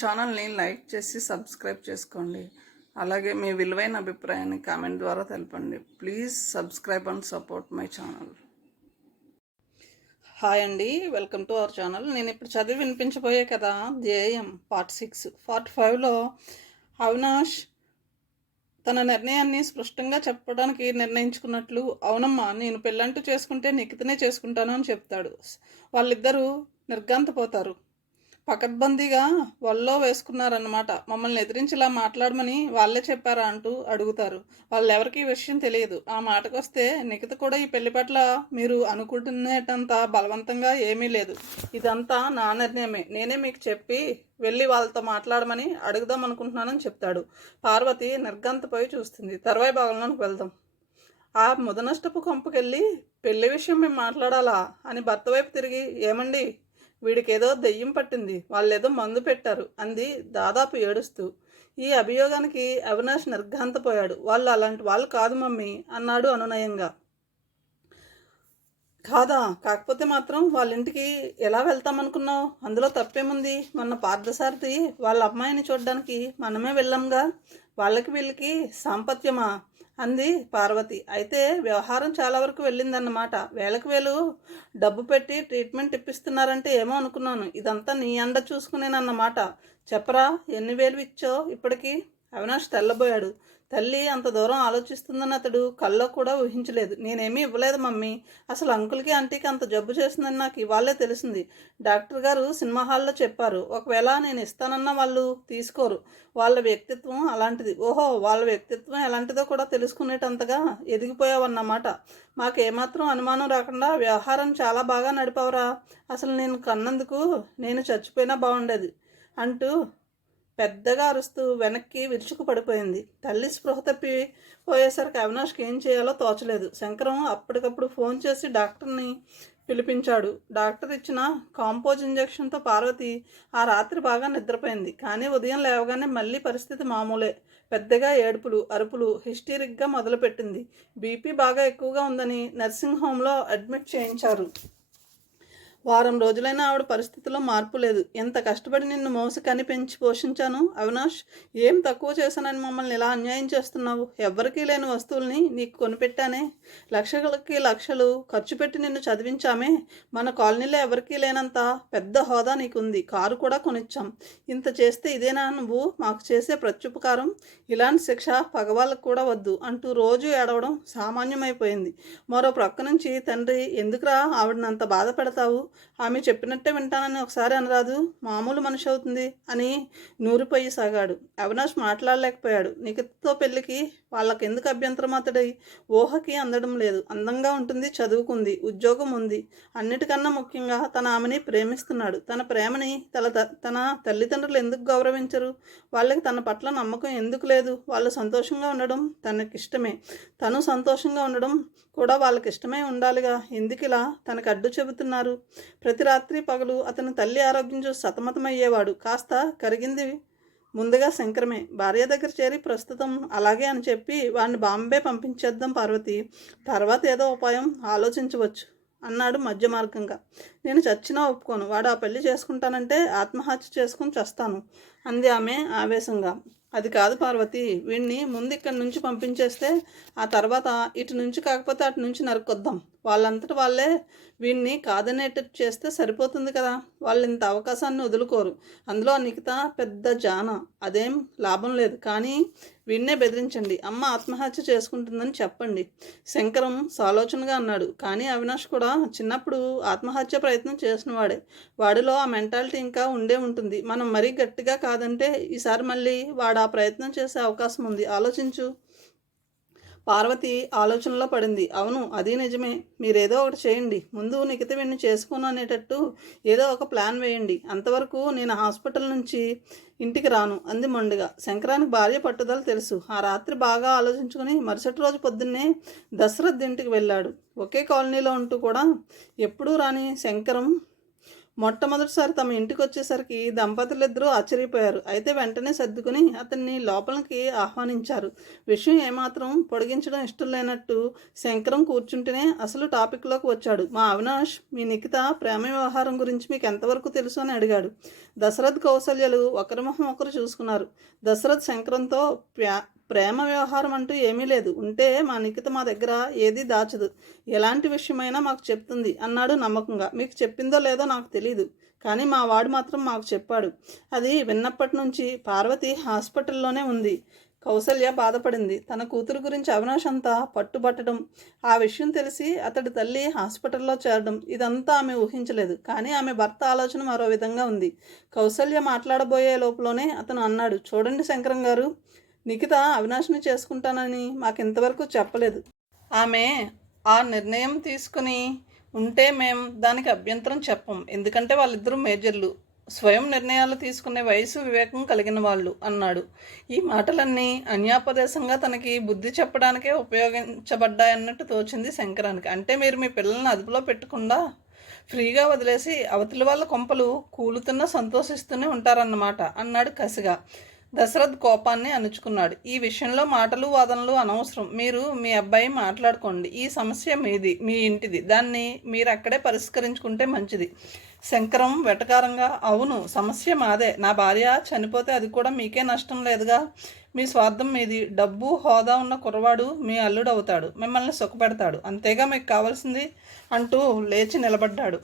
ఛానల్ని లైక్ చేసి సబ్స్క్రైబ్ చేసుకోండి. అలాగే మీ విలువైన అభిప్రాయాన్ని కామెంట్ ద్వారా తెలపండి. Please subscribe and support my channel. Hi అండి, వెల్కమ్ టు అవర్ ఛానల్. నేను ఇప్పుడు చదివి వినిపించబోయే కదా ధ్యేయం పార్ట్ 6. పార్ట్ 5లో అవినాష్ తన నిర్ణయాన్ని స్పష్టంగా చెప్పడానికి నిర్ణయించుకున్నట్లు, అవునమ్మా నేను పెళ్ళంటూ చేసుకుంటే నిఖితనే చేసుకుంటాను అని చెప్తాడు. వాళ్ళిద్దరూ నిర్ఘాంతపోతారు. పకడ్బందీగా వల్లో వేసుకున్నారన్నమాట. మమ్మల్ని ఎదిరించిలా మాట్లాడమని వాళ్ళే చెప్పారా అంటూ అడుగుతారు. వాళ్ళెవరికి ఈ విషయం తెలియదు. ఆ మాటకొస్తే నిఖిత కూడా ఈ పెళ్లి పట్ల మీరు అనుకుంటున్నేటంత బలవంతంగా ఏమీ లేదు. ఇదంతా నా నిర్ణయమే. నేనే మీకు చెప్పి వెళ్ళి వాళ్ళతో మాట్లాడమని అడుగుదాం అనుకుంటున్నానని చెప్తాడు. పార్వతి నిర్ఘాంతపోయి చూస్తుంది. తర్వాయి భాగంలోకి వెళ్దాం. ఆ ముదనష్టపు కొంపకెళ్ళి పెళ్లి విషయం మేము మాట్లాడాలా అని భర్త వైపు తిరిగి, ఏమండి వీడికి ఏదో దెయ్యం పట్టింది, వాళ్ళేదో మందు పెట్టారు అంది దాదాపు ఏడుస్తూ. ఈ అభియోగానికి అవినాష్ నిర్ఘాంతపోయాడు. వాళ్ళు అలాంటి వాళ్ళు కాదు మమ్మీ అన్నాడు అనునయంగా. కాదా? కాకపోతే మాత్రం వాళ్ళ ఇంటికి ఎలా వెళ్తామనుకున్నావు? అందులో తప్పేముంది? మొన్న పార్థసారథి వాళ్ళ అమ్మాయిని చూడడానికి మనమే వెళ్ళాంగా. వాళ్ళకి వీళ్ళకి సాంపత్యమా అంది పార్వతి. అయితే వ్యవహారం చాలా వరకు వెళ్ళిందన్నమాట. వేలకు వేలు డబ్బు పెట్టి ట్రీట్మెంట్ ఇప్పిస్తున్నారంటే ఏమో అనుకున్నాను. ఇదంతా నీ అండ చూసుకునేనన్నమాట. చెప్పరా, ఎన్ని వేలు ఇచ్చో ఇప్పటికీ? అవినాష్ తెల్లబోయాడు. తల్లి అంత దూరం ఆలోచిస్తుందని అతడు కల్లో కూడా ఊహించలేదు. నేనేమీ ఇవ్వలేదు మమ్మీ. అసలు అంకుల్కి ఆంటీకి అంత జబ్బు చేసిందని నాకు ఇవాళే తెలిసింది. డాక్టర్ గారు సినిమా హాల్లో చెప్పారు. ఒకవేళ నేను ఇస్తానన్నా వాళ్ళు తీసుకోరు. వాళ్ళ వ్యక్తిత్వం అలాంటిది. ఓహో, వాళ్ళ వ్యక్తిత్వం ఎలాంటిదో కూడా తెలుసుకునేటంతగా ఎదిగిపోయావన్నమాట. మాకేమాత్రం అనుమానం రాకుండా వ్యవహారం చాలా బాగా నడిపావురా. అసలు నేను కన్నందుకు నేను చచ్చిపోయినా బాగుండేది అంటూ పెద్దగా అరుస్తూ వెనక్కి విరుచుకు పడిపోయింది. తల్లి స్పృహ తప్పి పోయేసరికి అవినాష్కి ఏం చేయాలో తోచలేదు. శంకరం అప్పటికప్పుడు ఫోన్ చేసి డాక్టర్ని పిలిపించాడు. డాక్టర్ ఇచ్చిన కాంపోజ్ ఇంజెక్షన్తో పార్వతి ఆ రాత్రి బాగా నిద్రపోయింది. కానీ ఉదయం లేవగానే మళ్ళీ పరిస్థితి మామూలే. పెద్దగా ఏడుపులు, అరుపులు, హిస్టీరిక్గా మొదలుపెట్టింది. బీపీ బాగా ఎక్కువగా ఉందని నర్సింగ్ హోమ్లో అడ్మిట్ చేయించారు. వారం రోజులైనా ఆవిడ పరిస్థితిలో మార్పు లేదు. ఎంత కష్టపడి నిన్ను మోసి కని పెంచి పోషించాను అవినాష్. ఏం తక్కువ చేశానని మమ్మల్ని ఇలా అన్యాయం చేస్తున్నావు? ఎవ్వరికీ లేని వస్తువుల్ని నీకు కొనిపెట్టానే. లక్షలకి లక్షలు ఖర్చు పెట్టి నిన్ను చదివించామే. మన కాలనీలో ఎవరికీ లేనంత పెద్ద హోదా నీకుంది. కారు కూడా కొనిచ్చాం. ఇంత చేస్తే ఇదేనా నువ్వు మాకు చేసే ప్రత్యుపకారం? ఇలాంటి శిక్ష పగవాళ్ళకు కూడా వద్దు అంటూ రోజు ఏడవడం సామాన్యమైపోయింది. మరో ప్రక్క నుంచి తండ్రి, ఎందుకురా ఆవిడనంత బాధ పెడతావు? ఆమె చెప్పినట్టే వింటానని ఒకసారి అనరాదు? మామూలు మనిషి అవుతుంది అని నూరిపోయి సాగాడు. అవినాష్ మాట్లాడలేకపోయాడు. నిఖితతో పెళ్లికి వాళ్ళకెందుకు అభ్యంతరం? అతడి ఊహకి అందడం లేదు. అందంగా ఉంటుంది, చదువుకుంది, ఉద్యోగం ఉంది. అన్నిటికన్నా ముఖ్యంగా తన ఆమెని ప్రేమిస్తున్నాడు. తన ప్రేమని తన తల్లిదండ్రులు ఎందుకు గౌరవించరు? వాళ్ళకి తన పట్ల నమ్మకం ఎందుకు లేదు? వాళ్ళు సంతోషంగా ఉండడం తనకిష్టమే. తను సంతోషంగా ఉండడం కూడా వాళ్ళకి ఇష్టమే ఉండాలిగా. ఎందుకు ఇలా తనకు అడ్డు చెబుతున్నారు? ప్రతి రాత్రి పగలు అతని తల్లి ఆరోగ్యం చూసి సతమతమయ్యేవాడు. కాస్త కరిగింది ముందుగా శంకరమే. భార్య దగ్గర చేరి ప్రస్తుతం అలాగే అని చెప్పి వాడిని బాంబే పంపించేద్దాం పార్వతి. తర్వాత ఏదో ఉపాయం ఆలోచించవచ్చు అన్నాడు మధ్య మార్గంగా. నేను చచ్చినా ఒప్పుకోను. వాడు ఆ పెళ్లి చేసుకుంటానంటే ఆత్మహత్య చేసుకుని చస్తాను అంది ఆమె ఆవేశంగా. అది కాదు పార్వతి, వీడిని ముందు ఇక్కడి నుంచి పంపించేస్తే ఆ తర్వాత ఇటు నుంచి కాకపోతే అటు నుంచి నరుకొద్దాం. వాళ్ళంతటి వాళ్ళే వీడిని కాదనేటట్టు చేస్తే సరిపోతుంది కదా. వాళ్ళు ఇంత అవకాశాన్ని వదులుకోరు. అందులో నిఖిత పెద్ద జాన, అదేం లాభం లేదు. కానీ వీడినే బెదిరించండి. అమ్మ ఆత్మహత్య చేసుకుంటుందని చెప్పండి. శంకరం సాలోచనగా అన్నాడు. కానీ అవినాష్ కూడా చిన్నప్పుడు ఆత్మహత్య ప్రయత్నం చేసినవాడే. వాడిలో ఆ మెంటాలిటీ ఇంకా ఉండే ఉంటుంది. మనం మరీ గట్టిగా కాదంటే ఈసారి మళ్ళీ వాడు ఆ ప్రయత్నం చేసే అవకాశం ఉంది. ఆలోచించు. పార్వతి ఆలోచనలో పడింది. అవును, అది నిజమే. మీరేదో ఒకటి చేయండి. ముందు నిఖిత వీడిని చేసుకోను అనేటట్టు ఏదో ఒక ప్లాన్ వేయండి. అంతవరకు నేను హాస్పిటల్ నుంచి ఇంటికి రాను అంది మొండిగా. శంకరానికి భార్య పట్టుదల తెలుసు. ఆ రాత్రి బాగా ఆలోచించుకుని మరుసటి రోజు పొద్దున్నే దశరథ్ ఇంటికి వెళ్ళాడు. ఒకే కాలనీలో ఉంటూ కూడా ఎప్పుడూ రాని శంకరం మొట్టమొదటిసారి తమ ఇంటికి వచ్చేసరికి దంపతులిద్దరూ ఆశ్చర్యపోయారు. అయితే వెంటనే సర్దుకుని అతన్ని లోపలికి ఆహ్వానించారు. విషయం ఏమాత్రం పొడిగించడం ఇష్టం లేనట్టు శంకరం కూర్చుంటేనే అసలు టాపిక్లోకి వచ్చాడు. మా అవినాష్, మీ నిఖిత ప్రేమ వ్యవహారం గురించి మీకు ఎంతవరకు తెలుసు అని అడిగాడు. దశరథ్ కౌసల్యలు ఒకరి మొహం ఒకరు చూసుకున్నారు. దశరథ్ శంకరంతో ప్రేమ వ్యవహారం అంటూ ఏమీ లేదు. ఉంటే మా నిఖిత మా దగ్గర ఏదీ దాచదు. ఎలాంటి విషయమైనా మాకు చెప్తుంది అన్నాడు నమ్మకంగా. మీకు చెప్పిందో లేదో నాకు తెలీదు, కానీ మా వాడు మాత్రం మాకు చెప్పాడు. అది విన్నప్పటి నుంచి పార్వతి హాస్పిటల్లోనే ఉంది. కౌసల్య బాధపడింది. తన కూతురు గురించి అవినాష్ అంతా పట్టుబట్టడం, ఆ విషయం తెలిసి అతడి తల్లి హాస్పిటల్లో చేరడం, ఇదంతా ఆమె ఊహించలేదు. కానీ ఆమె భర్త ఆలోచన మరో విధంగా ఉంది. కౌసల్య మాట్లాడబోయే లోపలనే అతను అన్నాడు, చూడండి శంకరం గారు, నిఖిత అవినాష్ని చేసుకుంటానని మాకింతవరకు చెప్పలేదు. ఆమె ఆ నిర్ణయం తీసుకుని ఉంటే మేం దానికి అభ్యంతరం చెప్పం. ఎందుకంటే వాళ్ళిద్దరూ మేజర్లు, స్వయం నిర్ణయాలు తీసుకునే వయసు వివేకం కలిగిన వాళ్ళు అన్నాడు. ఈ మాటలన్నీ అన్యాపదేశంగా తనకి బుద్ధి చెప్పడానికే ఉపయోగించబడ్డాయన్నట్టు తోచింది శంకరానికి. అంటే మీరు మీ పిల్లల్ని అదుపులో పెట్టకుండా ఫ్రీగా వదిలేసి అవతలి వాళ్ళ కొంపలు కూలుతున్నా సంతోషిస్తూనే ఉంటారన్నమాట అన్నాడు కసిగా. దశరథ్ కోపాన్ని అణుచుకున్నాడు. ఈ విషయంలో మాటలు వాదనలు అనవసరం. మీరు మీ అబ్బాయి మాట్లాడుకోండి. ఈ సమస్య మీది, మీ ఇంటిది. దాన్ని మీరు అక్కడే పరిష్కరించుకుంటే మంచిది. శంకరం వెటకారంగా, అవును, సమస్య మాదే. నా భార్య చనిపోతే అది కూడా మీకే నష్టం లేదుగా. మీ స్వార్థం మీది. డబ్బు హోదా ఉన్న కుర్రవాడు మీ అల్లుడు అవుతాడు, మిమ్మల్ని సుఖపెడతాడు, అంతేగా మీకు కావాల్సింది అంటూ లేచి నిలబడ్డాడు.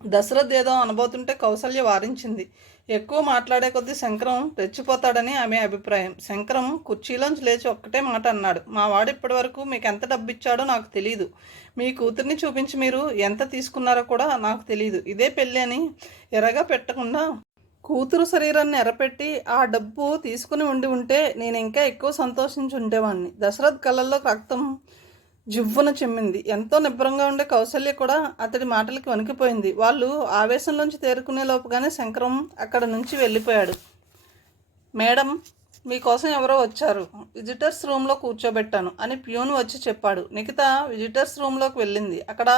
దశరథ్ ఏదో అనబోతుంటే కౌసల్య వారించింది. ఎక్కువ మాట్లాడే కొద్దీ శంకరం రెచ్చిపోతాడని ఆమె అభిప్రాయం. శంకరం కుర్చీలోంచి లేచి ఒక్కటే మాట అన్నాడు, మా వాడు ఇప్పటి వరకు మీకు ఎంత డబ్బు ఇచ్చాడో నాకు తెలీదు. మీ కూతుర్ని చూపించి మీరు ఎంత తీసుకున్నారో కూడా నాకు తెలీదు. ఇదే పెళ్ళి అని ఎరగా పెట్టకుండా కూతురు శరీరాన్ని ఎరపెట్టి ఆ డబ్బు తీసుకుని ఉంటే నేను ఇంకా ఎక్కువ సంతోషించి ఉండేవాడిని. దశరథ్ కళ్ళల్లో రక్తం జివ్వున చిమ్మింది. ఎంతో నిబ్బరంగా ఉండే కౌసల్య కూడా అతడి మాటలకి వణికిపోయింది. వాళ్ళు ఆవేశంలోంచి తేరుకునే లోపుగానే శంకరం అక్కడ నుంచి వెళ్ళిపోయాడు. మేడం, మీకోసం ఎవరో వచ్చారు, విజిటర్స్ రూమ్లో కూర్చోబెట్టాను అని ప్యూన్ వచ్చి చెప్పాడు. నిఖిత విజిటర్స్ రూమ్లోకి వెళ్ళింది. అక్కడ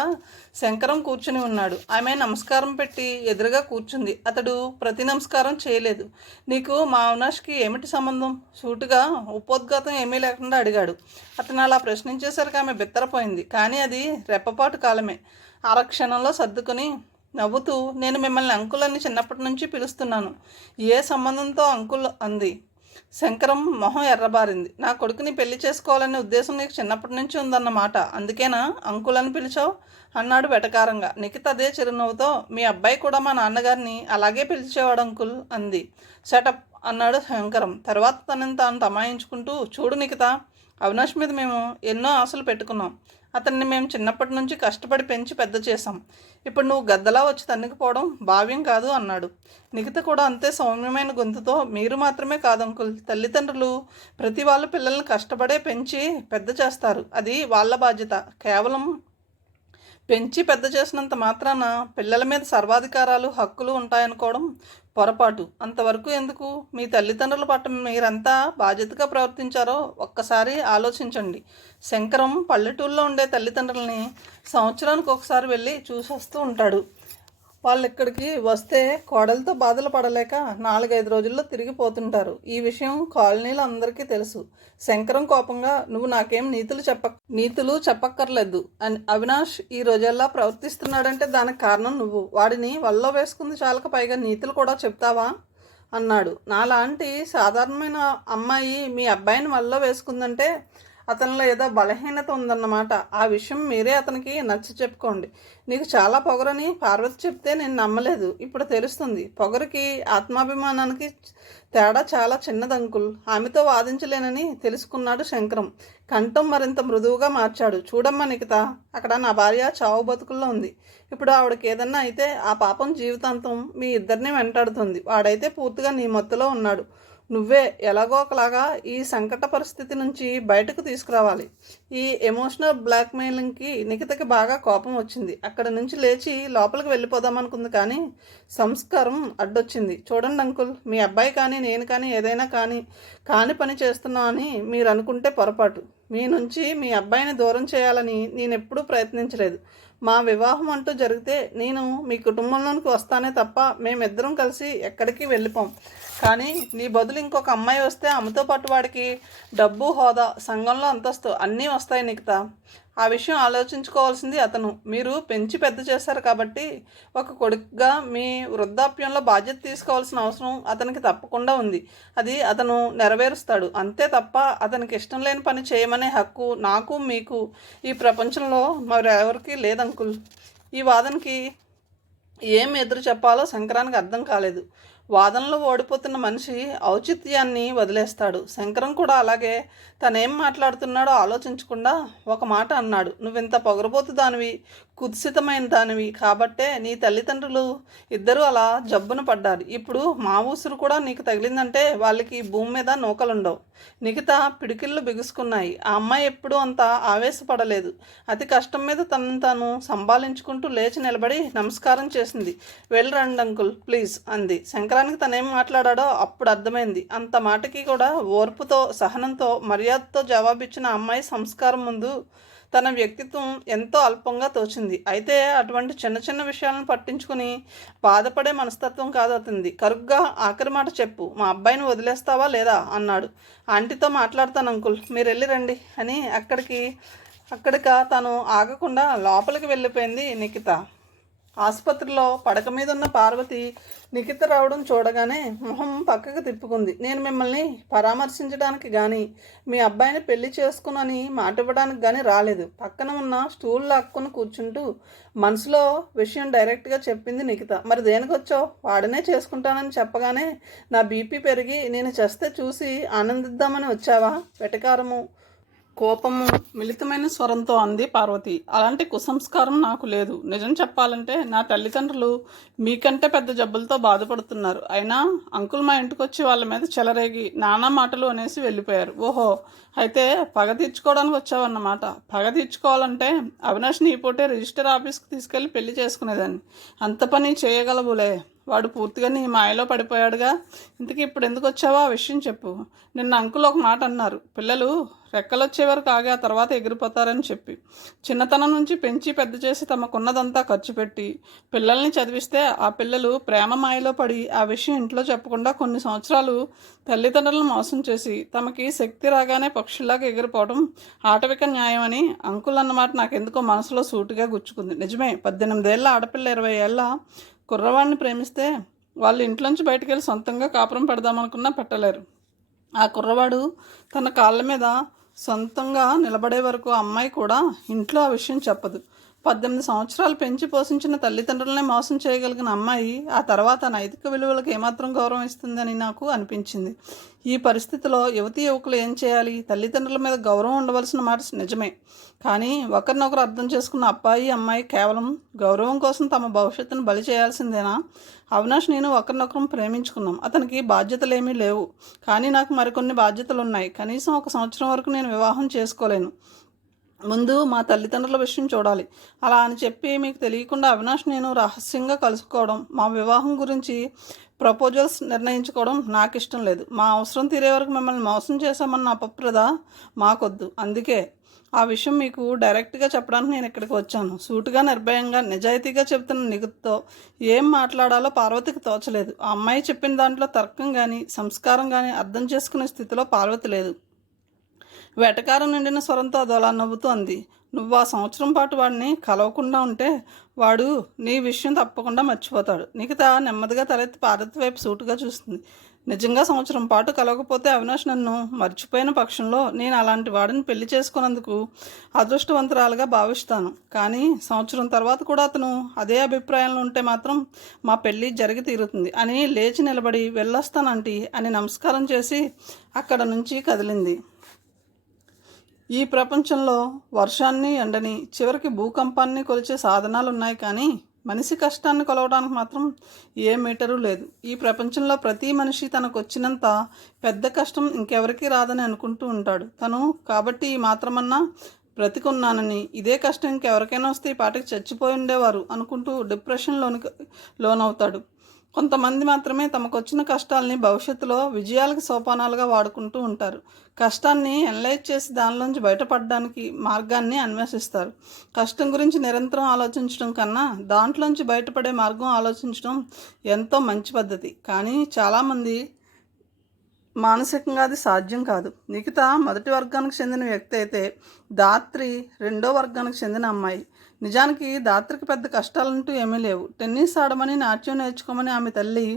శంకరం కూర్చుని ఉన్నాడు. ఆమె నమస్కారం పెట్టి ఎదురుగా కూర్చుంది. అతడు ప్రతి నమస్కారం చేయలేదు. నీకు మా అవినాష్కి ఏమిటి సంబంధం? సూటుగా ఉపోద్ఘాతం ఏమీ లేకుండా అడిగాడు. అతను అలా ప్రశ్నించేసరికి ఆమె బిత్తరపోయింది. కానీ అది రెప్పపాటు కాలమే. అరక్షణంలో సర్దుకొని నవ్వుతూ, నేను మిమ్మల్ని అంకుల్ అని చిన్నప్పటి నుంచి పిలుస్తున్నాను. ఏ సంబంధంతో అంకుల్ అంది. శంకరం మొహం ఎర్రబారింది. నా కొడుకుని పెళ్లి చేసుకోవాలనే ఉద్దేశం నీకు చిన్నప్పటి నుంచి ఉందన్నమాట, అందుకేనా అంకుల్ అని పిలిచావు అన్నాడు వెటకారంగా. నిఖిత అదే చిరునవ్వుతో, మీ అబ్బాయి కూడా మా నాన్నగారిని అలాగే పిలిచేవాడు అంకుల్ అంది. సెటప్ అన్నాడు శంకరం. తర్వాత తనని తాను తమాయించుకుంటూ, చూడు నిఖిత, అవినాష్ మీద మేము ఎన్నో ఆశలు పెట్టుకున్నాం. అతన్ని మేము చిన్నప్పటి నుంచి కష్టపడి పెంచి పెద్ద చేశాం. ఇప్పుడు నువ్వు గద్దలా వచ్చి తన్నుకుపోవడం భావ్యం కాదు అన్నాడు. నిఖిత కూడా అంతే సౌమ్యమైన గొంతుతో, మీరు మాత్రమే కాదు అంకుల్, తల్లిదండ్రులు ప్రతి వాళ్ళ పిల్లల్ని కష్టపడే పెంచి పెద్ద చేస్తారు. అది వాళ్ళ బాధ్యత. కేవలం పెంచి పెద్ద చేసినంత మాత్రాన పిల్లల మీద సర్వాధికారాలు హక్కులు ఉంటాయనుకోవడం పొరపాటు. అంతవరకు ఎందుకు? మీ తల్లిదండ్రుల పట్ల మీరంతా బాధ్యతగా ప్రవర్తించారో ఒక్కసారి ఆలోచించండి. శంకరం పల్లెటూళ్ళలో ఉండే తల్లిదండ్రులని సంవత్సరానికి ఒకసారి వెళ్ళి చూసొస్తూ ఉంటాడు. వాళ్ళు ఇక్కడికి వస్తే కోడలతో బాధలు పడలేక 4-5 రోజుల్లో తిరిగిపోతుంటారు. ఈ విషయం కాలనీలో అందరికీ తెలుసు. శంకరం కోపంగా, నువ్వు నాకేం నీతులు చెప్పక్కర్లేదు. అవినాష్ ఈ రోజల్లా ప్రవర్తిస్తున్నాడంటే దానికి కారణం నువ్వు. వాడిని వల్లో వేసుకుంది చాలక పైగా నీతులు కూడా చెప్తావా అన్నాడు. నాలాంటి సాధారణమైన అమ్మాయి మీ అబ్బాయిని వల్లో వేసుకుందంటే అతనిలో ఏదో బలహీనత ఉందన్నమాట. ఆ విషయం మీరే అతనికి నచ్చ చెప్పుకోండి. నీకు చాలా పొగరని పార్వతి చెప్తే నేను నమ్మలేదు. ఇప్పుడు తెలుస్తుంది. పొగరికి ఆత్మాభిమానానికి తేడా చాలా చిన్నది అంకుల్. ఆమెతో వాదించలేనని తెలుసుకున్నాడు శంకరం. కంఠం మరింత మృదువుగా మార్చాడు. చూడమ్మా నిఖిత, అక్కడ నా భార్య చావు బతుకుల్లో ఉంది. ఇప్పుడు ఆవిడకి ఏదన్నా అయితే ఆ పాపం జీవితాంతం మీ ఇద్దరిని వెంటాడుతుంది. వాడైతే పూర్తిగా నీ మత్తులో ఉన్నాడు. నువ్వే ఎలాగో ఒకలాగా ఈ సంకట పరిస్థితి నుంచి బయటకు తీసుకురావాలి. ఈ ఎమోషనల్ బ్లాక్మెయిలింగ్కి నిఖితకి బాగా కోపం వచ్చింది. అక్కడ నుంచి లేచి లోపలికి వెళ్ళిపోదామనుకుంది, కానీ సంస్కారం అడ్డొచ్చింది. చూడండి అంకుల్, మీ అబ్బాయి కానీ నేను కానీ ఏదైనా కాని పని చేస్తున్నాం అని మీరు అనుకుంటే పొరపాటు. మీ నుంచి మీ అబ్బాయిని దూరం చేయాలని నేను ఎప్పుడూ ప్రయత్నించలేదు. మా వివాహం అంటూ జరిగితే నేను మీ కుటుంబంలోనికి వస్తానే తప్ప మేమిద్దరం కలిసి ఎక్కడికి వెళ్ళిపోం. కానీ నీ బదులు ఇంకొక అమ్మాయి వస్తే ఆమెతో పాటు వాడికి డబ్బు, హోదా, సంఘంలో అంతస్తు అన్నీ వస్తాయి నిఖిత. ఆ విషయం ఆలోచించుకోవాల్సింది అతను. మీరు పెంచి పెద్ద చేశారు కాబట్టి ఒక కొడుకుగా మీ వృద్ధాప్యంలో బాధ్యత తీసుకోవాల్సిన అవసరం అతనికి తప్పకుండా ఉంది. అది అతను నెరవేరుస్తాడు. అంతే తప్ప అతనికి ఇష్టం లేని పని చేయమనే హక్కు నాకు మీకు ఈ ప్రపంచంలో మరెవరికి లేదంకుల్. ఈ వాదనకి ఏం ఎదురు చెప్పాలో శంకరానికి అర్థం కాలేదు. వాదనలో ఓడిపోతున్న మనిషి ఔచిత్యాన్ని వదిలేస్తాడు. శంకరం కూడా అలాగే తనేం మాట్లాడుతున్నాడో ఆలోచించకుండా ఒక మాట అన్నాడు. నువ్వింత పొగరబోతు దానివి, కుత్సితమైన దానివి కాబట్టే నీ తల్లిదండ్రులు ఇద్దరూ అలా జబ్బున పడ్డారు. ఇప్పుడు మా ఊసురు కూడా నీకు తగిలిందంటే వాళ్ళకి భూమి మీద నూకలుండవు. నిఖిత పిడికిళ్ళు బిగుసుకున్నాయి. ఆ అమ్మాయి ఎప్పుడూ అంత ఆవేశపడలేదు. అతి కష్టం మీద తనను తాను సంభాళించుకుంటూ లేచి నిలబడి నమస్కారం చేసింది. వెళ్ళరండి అంకుల్ ప్లీజ్ అంది. శంకరానికి తనేం మాట్లాడాడో అప్పుడు అర్థమైంది. అంత మాటకి కూడా ఓర్పుతో, సహనంతో, మర్యాదతో జవాబిచ్చిన అమ్మాయి సంస్కారం ముందు తన వ్యక్తిత్వం ఎంతో అల్పంగా తోచింది. అయితే అటువంటి చిన్న చిన్న విషయాలను పట్టించుకుని బాధపడే మనస్తత్వం కాదు అతనిది. కరుగ్గా ఆఖరి మాట చెప్పు, మా అబ్బాయిని వదిలేస్తావా లేదా అన్నాడు. ఆంటీతో మాట్లాడతాను అంకుల్, మీరు వెళ్ళి రండి అని అక్కడిక తను ఆగకుండా లోపలికి వెళ్ళిపోయింది నిఖిత. ఆసుపత్రిలో పడక మీద ఉన్న పార్వతి నిఖిత రావడం చూడగానే మొహం పక్కకు తిప్పుకుంది. నేను మిమ్మల్ని పరామర్శించడానికి కానీ మీ అబ్బాయిని పెళ్లి చేసుకునని మాట ఇవ్వడానికి కానీ రాలేదు. పక్కన ఉన్న స్టూల్ లాక్కుని కూర్చుంటూ మనసులో విషయం డైరెక్ట్గా చెప్పింది నిఖిత. మరి దేనికి వచ్చావు? వాడినే చేసుకుంటానని చెప్పగానే నా బీపీ పెరిగి నేను చస్తే చూసి ఆనందిద్దామని వచ్చావా? వెటకారము, కోపము మిళితమైన స్వరంతో అంది పార్వతి. అలాంటి కుసంస్కారం నాకు లేదు. నిజం చెప్పాలంటే నా తల్లిదండ్రులు మీకంటే పెద్ద జబ్బులతో బాధపడుతున్నారు. అయినా అంకుల్ మా ఇంటికి వచ్చి వాళ్ళ మీద చెలరేగి నానా మాటలు అనేసి వెళ్ళిపోయారు. ఓహో, అయితే పగ తీర్చుకోవడానికి వచ్చావన్నమాట. పగ తీర్చుకోవాలంటే అవినాష్ నీ పూటే రిజిస్టర్ ఆఫీస్కి తీసుకెళ్ళి పెళ్లి చేసుకునేదాన్ని. అంత పని చేయగలవులే. వాడు పూర్తిగా నీ మాయలో పడిపోయాడుగా. ఇంతకీ ఇప్పుడు ఎందుకు వచ్చావో ఆ విషయం చెప్పు. నిన్న అంకుల్ ఒక మాట అన్నారు, పిల్లలు రెక్కలొచ్చే వరకు ఆగి ఆ తర్వాత ఎగిరిపోతారని చెప్పి. చిన్నతనం నుంచి పెంచి పెద్ద చేసి తమకున్నదంతా ఖర్చు పెట్టి పిల్లల్ని చదివిస్తే ఆ పిల్లలు ప్రేమ మాయలో పడి ఆ విషయం ఇంట్లో చెప్పకుండా కొన్ని సంవత్సరాలు తల్లిదండ్రులను మోసం చేసి తమకి శక్తి రాగానే పక్షుల్లాగా ఎగిరిపోవడం ఆటవిక న్యాయం అని అంకుల్ అన్నమాట నాకెందుకో మనసులో సూటిగా గుచ్చుకుంది. నిజమే, 18 ఏళ్ళ ఆడపిల్ల 20 ఏళ్ళ కుర్రవాడిని ప్రేమిస్తే వాళ్ళు ఇంట్లోంచి బయటకు వెళ్ళి సొంతంగా కాపురం పెడదామనుకున్నా పెట్టలేరు. ఆ కుర్రవాడు తన కాళ్ళ మీద సొంతంగా నిలబడే వరకు అమ్మాయి కూడా ఇంట్లో ఆ విషయం చెప్పదు. 18 సంవత్సరాలు పెంచి పోషించిన తల్లిదండ్రులనే మోసం చేయగలిగిన అమ్మాయి ఆ తర్వాత నైతిక విలువలకు ఏమాత్రం గౌరవం ఇస్తుందని నాకు అనిపించింది. ఈ పరిస్థితిలో యువకులు ఏం చేయాలి? తల్లిదండ్రుల మీద గౌరవం ఉండవలసిన మాట నిజమే, కానీ ఒకరినొకరు అర్థం చేసుకున్న అబ్బాయి అమ్మాయి కేవలం గౌరవం కోసం తమ భవిష్యత్తును బలి చేయాల్సిందేనా? అవినాష్ నేను ఒకరినొకరం ప్రేమించుకున్నాం. అతనికి బాధ్యతలు ఏమీ లేవు, కానీ నాకు మరికొన్ని బాధ్యతలు ఉన్నాయి. కనీసం 1 సంవత్సరం వరకు నేను వివాహం చేసుకోలేను. ముందు మా తల్లిదండ్రుల విషయం చూడాలి. అలా అని చెప్పి మీకు తెలియకుండా అవినాష్ నేను రహస్యంగా కలుసుకోవడం, మా వివాహం గురించి ప్రపోజల్స్ నిర్ణయించుకోవడం నాకు ఇష్టం లేదు. మా అవసరం తీరే వరకు మిమ్మల్ని మోసం చేశామన్న అపప్రద మాకొద్దు. అందుకే ఆ విషయం మీకు డైరెక్ట్గా చెప్పడానికి నేను ఇక్కడికి వచ్చాను. సూటుగా, నిర్భయంగా, నిజాయితీగా చెబుతున్న నిగుతో ఏం మాట్లాడాలో పార్వతికి తోచలేదు. ఆ అమ్మాయి చెప్పిన దాంట్లో తర్కం కానీ సంస్కారం కానీ అర్థం చేసుకునే స్థితిలో పార్వతి లేదు. వెటకారం నిండిన స్వరంతో అదోలా నవ్వుతూ అంది. నువ్వు ఆ సంవత్సరం పాటు వాడిని కలవకుండా ఉంటే వాడు నీ విషయం తప్పకుండా మర్చిపోతాడు. నిఖిత నెమ్మదిగా తలెత్తి పార్వతి వైపు సూటుగా చూస్తుంది. నిజంగా సంవత్సరం పాటు కలవకపోతే అవినాష్ నన్ను మర్చిపోయిన పక్షంలో నేను అలాంటి వాడిని పెళ్లి చేసుకున్నందుకు అదృష్టవంతురాలుగా భావిస్తాను. కానీ సంవత్సరం తర్వాత కూడా అతను అదే అభిప్రాయంలో ఉంటే మాత్రం మా పెళ్ళి జరిగి తీరుతుంది అని లేచి నిలబడి వెళ్ళొస్తానంటీ అని నమస్కారం చేసి అక్కడ నుంచి కదిలింది. ఈ ప్రపంచంలో వర్షాన్ని, ఎండని, చివరికి భూకంపాన్ని కొలిచే సాధనాలు ఉన్నాయి, కానీ మనిషి కష్టాన్ని కొలవడానికి మాత్రం ఏ మీటరు లేదు. ఈ ప్రపంచంలో ప్రతి మనిషి తనకు వచ్చినంత పెద్ద కష్టం ఇంకెవరికి రాదని అనుకుంటూ ఉంటాడు. తను కాబట్టి ఈ మాత్రమన్నా బ్రతికున్నానని, ఇదే కష్టం ఇంకెవరికైనా వస్తే ఈ పాటికి చచ్చిపోయి ఉండేవారు అనుకుంటూ డిప్రెషన్లోనవుతాడు. కొంతమంది మాత్రమే తమకొచ్చిన కష్టాల్ని భవిష్యత్తులో విజయాలకు సోపానాలుగా వాడుకుంటూ ఉంటారు. కష్టాన్ని ఎనలైజ్ చేసి దానిలోంచి బయటపడడానికి మార్గాన్ని అన్వేషిస్తారు. కష్టం గురించి నిరంతరం ఆలోచించడం కన్నా దాంట్లోంచి బయటపడే మార్గం ఆలోచించడం ఎంతో మంచి పద్ధతి. కానీ చాలామంది మానసికంగా అది సాధ్యం కాదు. నిఖిత మొదటి వర్గానికి చెందిన వ్యక్తి అయితే ధాత్రి రెండో వర్గానికి చెందిన అమ్మాయి. నిజానికి ధాత్రికి పెద్ద కష్టాలంటూ ఏమీ లేవు. టెన్నిస్ ఆడమని, నాట్యం నేర్చుకోమని ఆమె తల్లి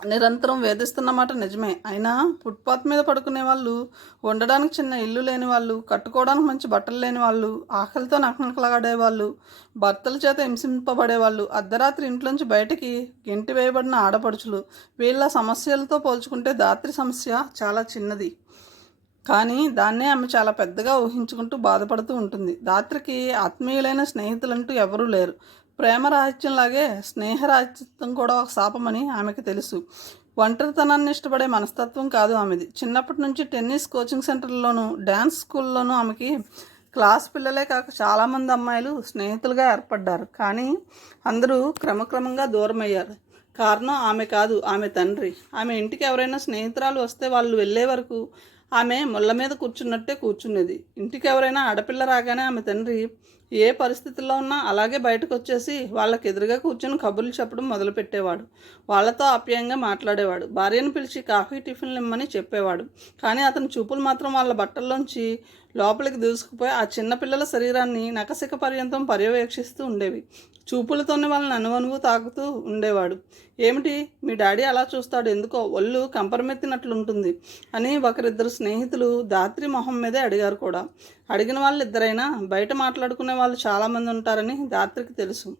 నిరంతరం వేధిస్తున్నమాట నిజమే. అయినా ఫుట్పాత్ మీద పడుకునే వాళ్ళు, ఉండడానికి చిన్న ఇల్లు లేని వాళ్ళు, కట్టుకోవడానికి మంచి బట్టలు లేని వాళ్ళు, ఆకలితో నకనకలాడేవాళ్ళు, భర్తల చేత హింసింపబడేవాళ్ళు, అర్ధరాత్రి ఇంట్లోంచి బయటికి గెంటి వేయబడిన ఆడపడుచులు, వీళ్ళ సమస్యలతో పోల్చుకుంటే ధాత్రి సమస్య చాలా చిన్నది. కానీ దాన్నే ఆమె చాలా పెద్దగా ఊహించుకుంటూ బాధపడుతూ ఉంటుంది. ధాత్రికి ఆత్మీయులైన స్నేహితులంటూ ఎవరూ లేరు. ప్రేమరాహిత్యంలాగే స్నేహరాహిత్యం కూడా ఒక శాపమని ఆమెకు తెలుసు. ఒంటరితనాన్ని ఇష్టపడే మనస్తత్వం కాదు ఆమెది. చిన్నప్పటి నుంచి టెన్నిస్ కోచింగ్ సెంటర్లోనూ, డ్యాన్స్ స్కూల్లోనూ ఆమెకి క్లాస్ పిల్లలే కాక చాలామంది అమ్మాయిలు స్నేహితులుగా ఏర్పడ్డారు. కానీ అందరూ క్రమక్రమంగా దూరమయ్యారు. కారణం ఆమె కాదు, ఆమె తండ్రి. ఆమె ఇంటికి ఎవరైనా స్నేహితురాలు వస్తే వాళ్ళు వెళ్ళే వరకు ఆమె ముళ్ళ మీద కూర్చున్నట్టే కూర్చునేది. ఇంటికి ఎవరైనా ఆడపిల్ల రాగానే ఆమె తండ్రి ఏ పరిస్థితుల్లో ఉన్నా అలాగే బయటకు వచ్చేసి వాళ్ళకి ఎదురుగా కూర్చొని కబుర్లు చెప్పడం మొదలుపెట్టేవాడు. వాళ్ళతో ఆప్యాయంగా మాట్లాడేవాడు. భార్యను పిలిచి కాఫీ, టిఫిన్లు ఇమ్మని చెప్పేవాడు. కానీ అతని చూపులు మాత్రం వాళ్ళ బట్టల్లోంచి లోపలికి దూసుకుపోయి ఆ చిన్నపిల్లల శరీరాన్ని నకసిక పర్యంతం పర్యవేక్షిస్తూ ఉండేవి. చూపులతోనే వాళ్ళని అనువనువు తాకుతూ ఉండేవాడు. ఏమిటి మీ డాడీ అలా చూస్తాడు, ఎందుకో ఒళ్ళు కంపరమెత్తినట్లుంటుంది అని ఒకరిద్దరు స్నేహితులు ధాత్రి మొహం మీదే అడిగారు కూడా. అడిగిన వాళ్ళు ఇద్దరైనా బయట మాట్లాడుకునే వాళ్ళు చాలామంది ఉంటారని ధాత్రికి తెలుసు.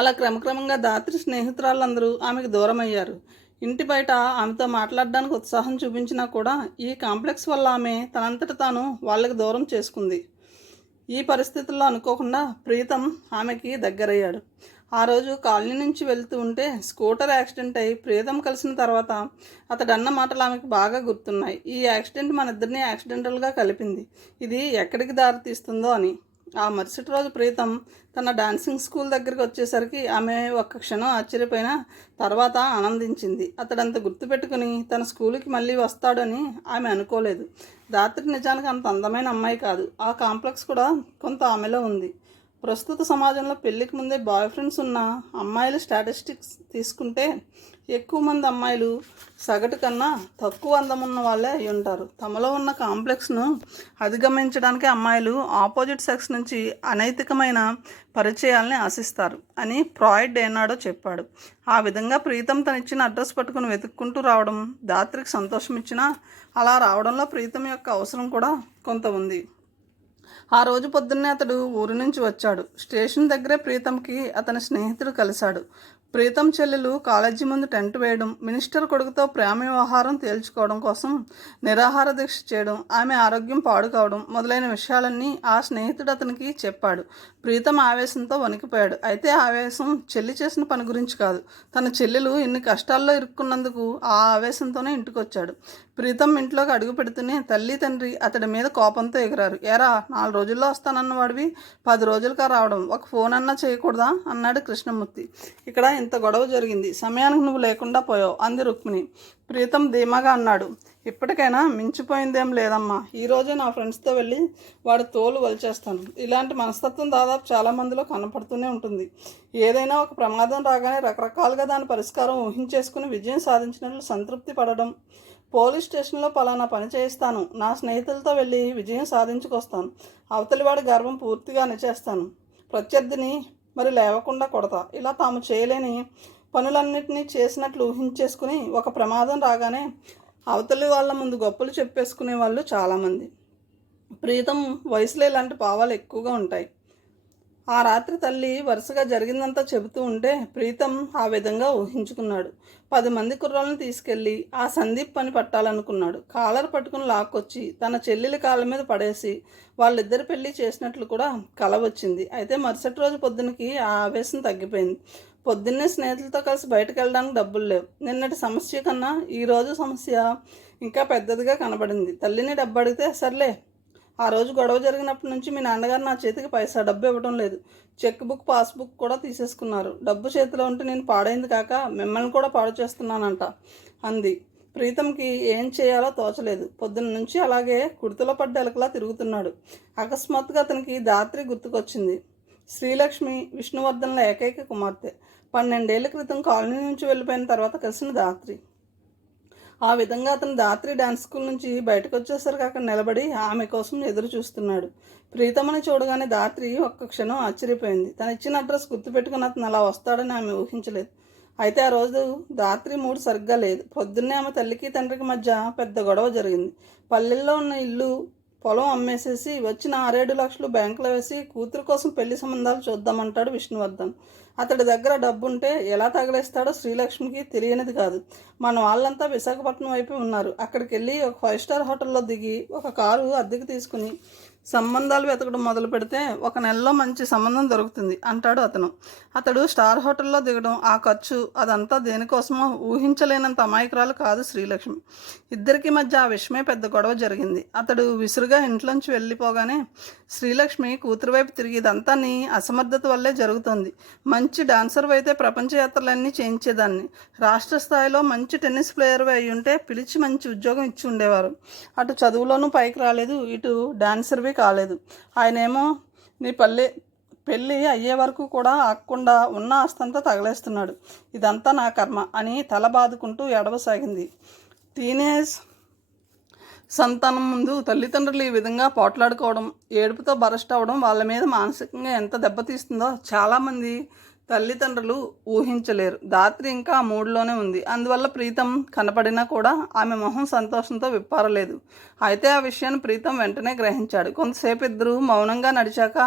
అలా క్రమక్రమంగా ధాత్రి స్నేహితురాళ్ళందరూ ఆమెకు దూరం అయ్యారు. ఇంటి బయట ఆమెతో మాట్లాడడానికి ఉత్సాహం చూపించినా కూడా ఈ కాంప్లెక్స్ వల్ల ఆమె తనంతట తాను వాళ్ళకి దూరం చేసుకుంది. ఈ పరిస్థితుల్లో అనుకోకుండా ప్రీతం ఆమెకి దగ్గరయ్యాడు. ఆ రోజు కాలనీ నుంచి వెళ్తూ ఉంటే స్కూటర్ యాక్సిడెంట్ అయి ప్రీతం కలిసిన తర్వాత అతడన్న మాటలు ఆమెకు బాగా గుర్తున్నాయి. ఈ యాక్సిడెంట్ మన ఇద్దరిని యాక్సిడెంటల్గా కలిపింది, ఇది ఎక్కడికి దారి తీస్తుందో అని. ఆ మరుసటి రోజు ప్రీతం తన డాన్సింగ్ స్కూల్ దగ్గరికి వచ్చేసరికి ఆమె ఒక్క క్షణం ఆశ్చర్యపోయిన తర్వాత ఆనందించింది. అతడంత గుర్తుపెట్టుకుని తన స్కూల్కి మళ్ళీ వస్తాడని ఆమె అనుకోలేదు. ధాత్రి నిజానికి అంత అందమైన అమ్మాయి కాదు. ఆ కాంప్లెక్స్ కూడా కొంత ఆమెలో ఉంది. ప్రస్తుత సమాజంలో పెళ్లికి ముందే బాయ్ ఫ్రెండ్స్ ఉన్న అమ్మాయిల స్టాటిస్టిక్స్ తీసుకుంటే ఎక్కువ మంది అమ్మాయిలు సగటు కన్నా తక్కువ అందం ఉన్న వాళ్ళే అయి ఉంటారు. తమలో ఉన్న కాంప్లెక్స్ను అధిగమించడానికి అమ్మాయిలు ఆపోజిట్ సెక్స్ నుంచి అనైతికమైన పరిచయాల్ని ఆశిస్తారు అని ఫ్రాయిడ్ ఏనాడో చెప్పాడు. ఆ విధంగా ప్రీతం తనిచ్చిన అడ్రస్ పట్టుకుని వెతుక్కుంటూ రావడం ధాత్రికి సంతోషం ఇచ్చినా అలా రావడంలో ప్రీతం యొక్క అవసరం కూడా కొంత ఉంది. ఆ రోజు పొద్దున్నే అతడు ఊరి నుంచి వచ్చాడు. స్టేషన్ దగ్గరే ప్రీతంకి అతని స్నేహితుడు కలిశాడు. ప్రీతం చెల్లెలు కాలేజీ ముందు టెంట్ వేయడం, మినిస్టర్ కొడుకుతో ప్రేమ వ్యవహారం తేల్చుకోవడం కోసం నిరాహార దీక్ష చేయడం, ఆమె ఆరోగ్యం పాడు కావడం మొదలైన విషయాలన్నీ ఆ స్నేహితుడు అతనికి చెప్పాడు. ప్రీతం ఆవేశంతో వణికిపోయాడు. అయితే ఆవేశం చెల్లి చేసిన పని గురించి కాదు, తన చెల్లెలు ఇన్ని కష్టాల్లో ఇరుక్కున్నందుకు ఆ ఆవేశంతోనే ఇంటికి వచ్చాడు. ప్రీతం ఇంట్లోకి అడుగు పెడుతూనే తల్లి తండ్రి అతడి మీద కోపంతో ఎగిరారు. ఎరా 4 రోజుల్లో వస్తానన్నవాడివి 10 రోజులుగా రావడం, ఒక ఫోన్ అన్నా చేయకూడదా అన్నాడు కృష్ణమూర్తి. ఇక్కడ ఇంత గొడవ జరిగింది, సమయానికి నువ్వు లేకుండా పోయావు అంది రుక్మిణి. ప్రీతం ధీమాగా అన్నాడు. ఇప్పటికైనా మించిపోయిందేం లేదమ్మా, ఈరోజే నా ఫ్రెండ్స్తో వెళ్ళి వాడి తోలు వలిచేస్తాను. ఇలాంటి మనస్తత్వం దాదాపు చాలామందిలో కనపడుతూనే ఉంటుంది. ఏదైనా ఒక ప్రమాదం రాగానే రకరకాలుగా దాని పరిష్కారం ఊహించేసుకుని విజయం సాధించినట్లు సంతృప్తి పడడం. పోలీస్ స్టేషన్లో పలానా పని చేయిస్తాను, నా స్నేహితులతో వెళ్ళి విజయం సాధించుకొస్తాను, అవతలివాడి గర్వం పూర్తిగా అణిచేస్తాను, ప్రత్యర్థిని మరి లేవకుండా కొడతా, ఇలా తాము చేయలేని పనులన్నింటినీ చేసినట్లు ఊహించేసుకుని ఒక ప్రమాదం రాగానే అవతలి వాళ్ళ ముందు గొప్పలు చెప్పేసుకునే వాళ్ళు చాలామంది. ప్రీతం వయసులో ఇలాంటి భావాలు ఎక్కువగా ఉంటాయి. ఆ రాత్రి తల్లి వరుసగా జరిగిందంతా చెబుతూ ఉంటే ప్రీతం ఆ విధంగా ఊహించుకున్నాడు. 10 మంది కుర్రాలను తీసుకెళ్ళి ఆ సందీప్ పని పట్టాలనుకున్నాడు. కాలర్ పట్టుకుని లాక్కొచ్చి తన చెల్లెలి కాళ్ళ మీద పడేసి వాళ్ళిద్దరి పెళ్లి చేసినట్లు కూడా కల వచ్చింది. అయితే మరుసటి రోజు పొద్దునకి ఆ ఆవేశం తగ్గిపోయింది. పొద్దున్నే స్నేహితులతో కలిసి బయటకు వెళ్ళడానికి డబ్బులు లేవు. నిన్నటి సమస్య కన్నా ఈరోజు సమస్య ఇంకా పెద్దదిగా కనబడింది. తల్లిని డబ్బు అడిగితే సర్లే ఆ రోజు గొడవ జరిగినప్పటి నుంచి మీ నాన్నగారు నా చేతికి పైసా డబ్బు ఇవ్వడం లేదు. చెక్ బుక్ పాస్బుక్ కూడా తీసేసుకున్నారు. డబ్బు చేతిలో ఉంటే నేను పాడైంది కాక మిమ్మల్ని కూడా పాడు చేస్తున్నానంట అంది. ప్రీతంకి ఏం చేయాలో తోచలేదు. పొద్దున్న నుంచి అలాగే కుర్తులో పడ్డ ఎలకలా తిరుగుతున్నాడు. అకస్మాత్తుగా అతనికి ధాత్రి గుర్తుకొచ్చింది. శ్రీలక్ష్మి విష్ణువర్ధన్ల ఏకైక కుమార్తె. 12 ఏళ్ల క్రితం కాలనీ నుంచి వెళ్ళిపోయిన తర్వాత కలిసిన ధాత్రి. ఆ విధంగా అతను ధాత్రి డ్యాన్స్ స్కూల్ నుంచి బయటకు వచ్చేసరికి అక్కడ నిలబడి ఆమె కోసం ఎదురు చూస్తున్నాడు. ప్రీతమని చూడగానే ధాత్రి ఒక్క క్షణం ఆశ్చర్యపోయింది. తను ఇచ్చిన అడ్రస్ గుర్తుపెట్టుకుని అతను అలా వస్తాడని ఆమె ఊహించలేదు. అయితే ఆ రోజు ధాత్రి మూడు సరిగ్గా లేదు. పొద్దున్నే ఆమె తల్లికి తండ్రికి మధ్య పెద్ద గొడవ జరిగింది. పల్లెల్లో ఉన్న ఇల్లు పొలం అమ్మేసేసి వచ్చిన 6-7 లక్షలు బ్యాంకులో వేసి కూతురు కోసం పెళ్లి సంబంధాలు చూద్దామంటాడు విష్ణువర్ధన్. అతడి దగ్గర డబ్బుంటే ఎలా తగలేస్తాడో శ్రీలక్ష్మికి తెలియనిది కాదు. మన వాళ్ళంతా విశాఖపట్నం వైపు ఉన్నారు. అక్కడికి వెళ్ళి ఒక 5 స్టార్ హోటల్లో దిగి ఒక కారు అద్దెకు తీసుకుని సంబంధాలు వెతకడం మొదలు పెడితే 1 నెలలో మంచి సంబంధం దొరుకుతుంది అంటాడు అతను. అతడు స్టార్ హోటల్లో దిగడం, ఆ ఖర్చు, అదంతా దేనికోసమో ఊహించలేనంత అమాయకురాలు కాదు శ్రీలక్ష్మి. ఇద్దరికి మధ్య ఆ విషయమే పెద్ద గొడవ జరిగింది. అతడు విసురుగా ఇంట్లోంచి వెళ్ళిపోగానే శ్రీలక్ష్మి కూతురు వైపు తిరిగి ఇదంతా నీ అసమర్థత వల్లే జరుగుతుంది. మంచి డాన్సర్ అయితే ప్రపంచ యాత్రలన్నీ చేయించేదాన్ని. రాష్ట్ర స్థాయిలో మంచి టెన్నిస్ ప్లేయర్ అయి ఉంటే పిలిచి మంచి ఉద్యోగం ఇచ్చి ఉండేవారు. అటు చదువులోనూ పైకి రాలేదు, ఇటు డాన్సర్వి కాలేదు. ఆయనేమో నీ పెళ్ళి అయ్యే వరకు కూడా ఆగకుండా ఉన్న ఆస్తంతా తగలేస్తున్నాడు. ఇదంతా నా కర్మ అని తల బాదుకుంటూ ఏడవసాగింది. టీనేజ్ సంతానం ముందు తల్లిదండ్రులు ఈ విధంగా పోట్లాడుకోవడం, ఏడుపుతో బరస్ట్ అవ్వడం వాళ్ళ మీద మానసికంగా ఎంత దెబ్బతీస్తుందో చాలామంది తల్లిదండ్రులు ఊహించలేరు. ధాత్రి ఇంకా ఆ మూడ్లోనే ఉంది. అందువల్ల ప్రీతం కనపడినా కూడా ఆమె మొహం సంతోషంతో విప్పారలేదు. అయితే ఆ విషయాన్ని ప్రీతం వెంటనే గ్రహించాడు. కొంతసేపు ఇద్దరు మౌనంగా నడిచాక,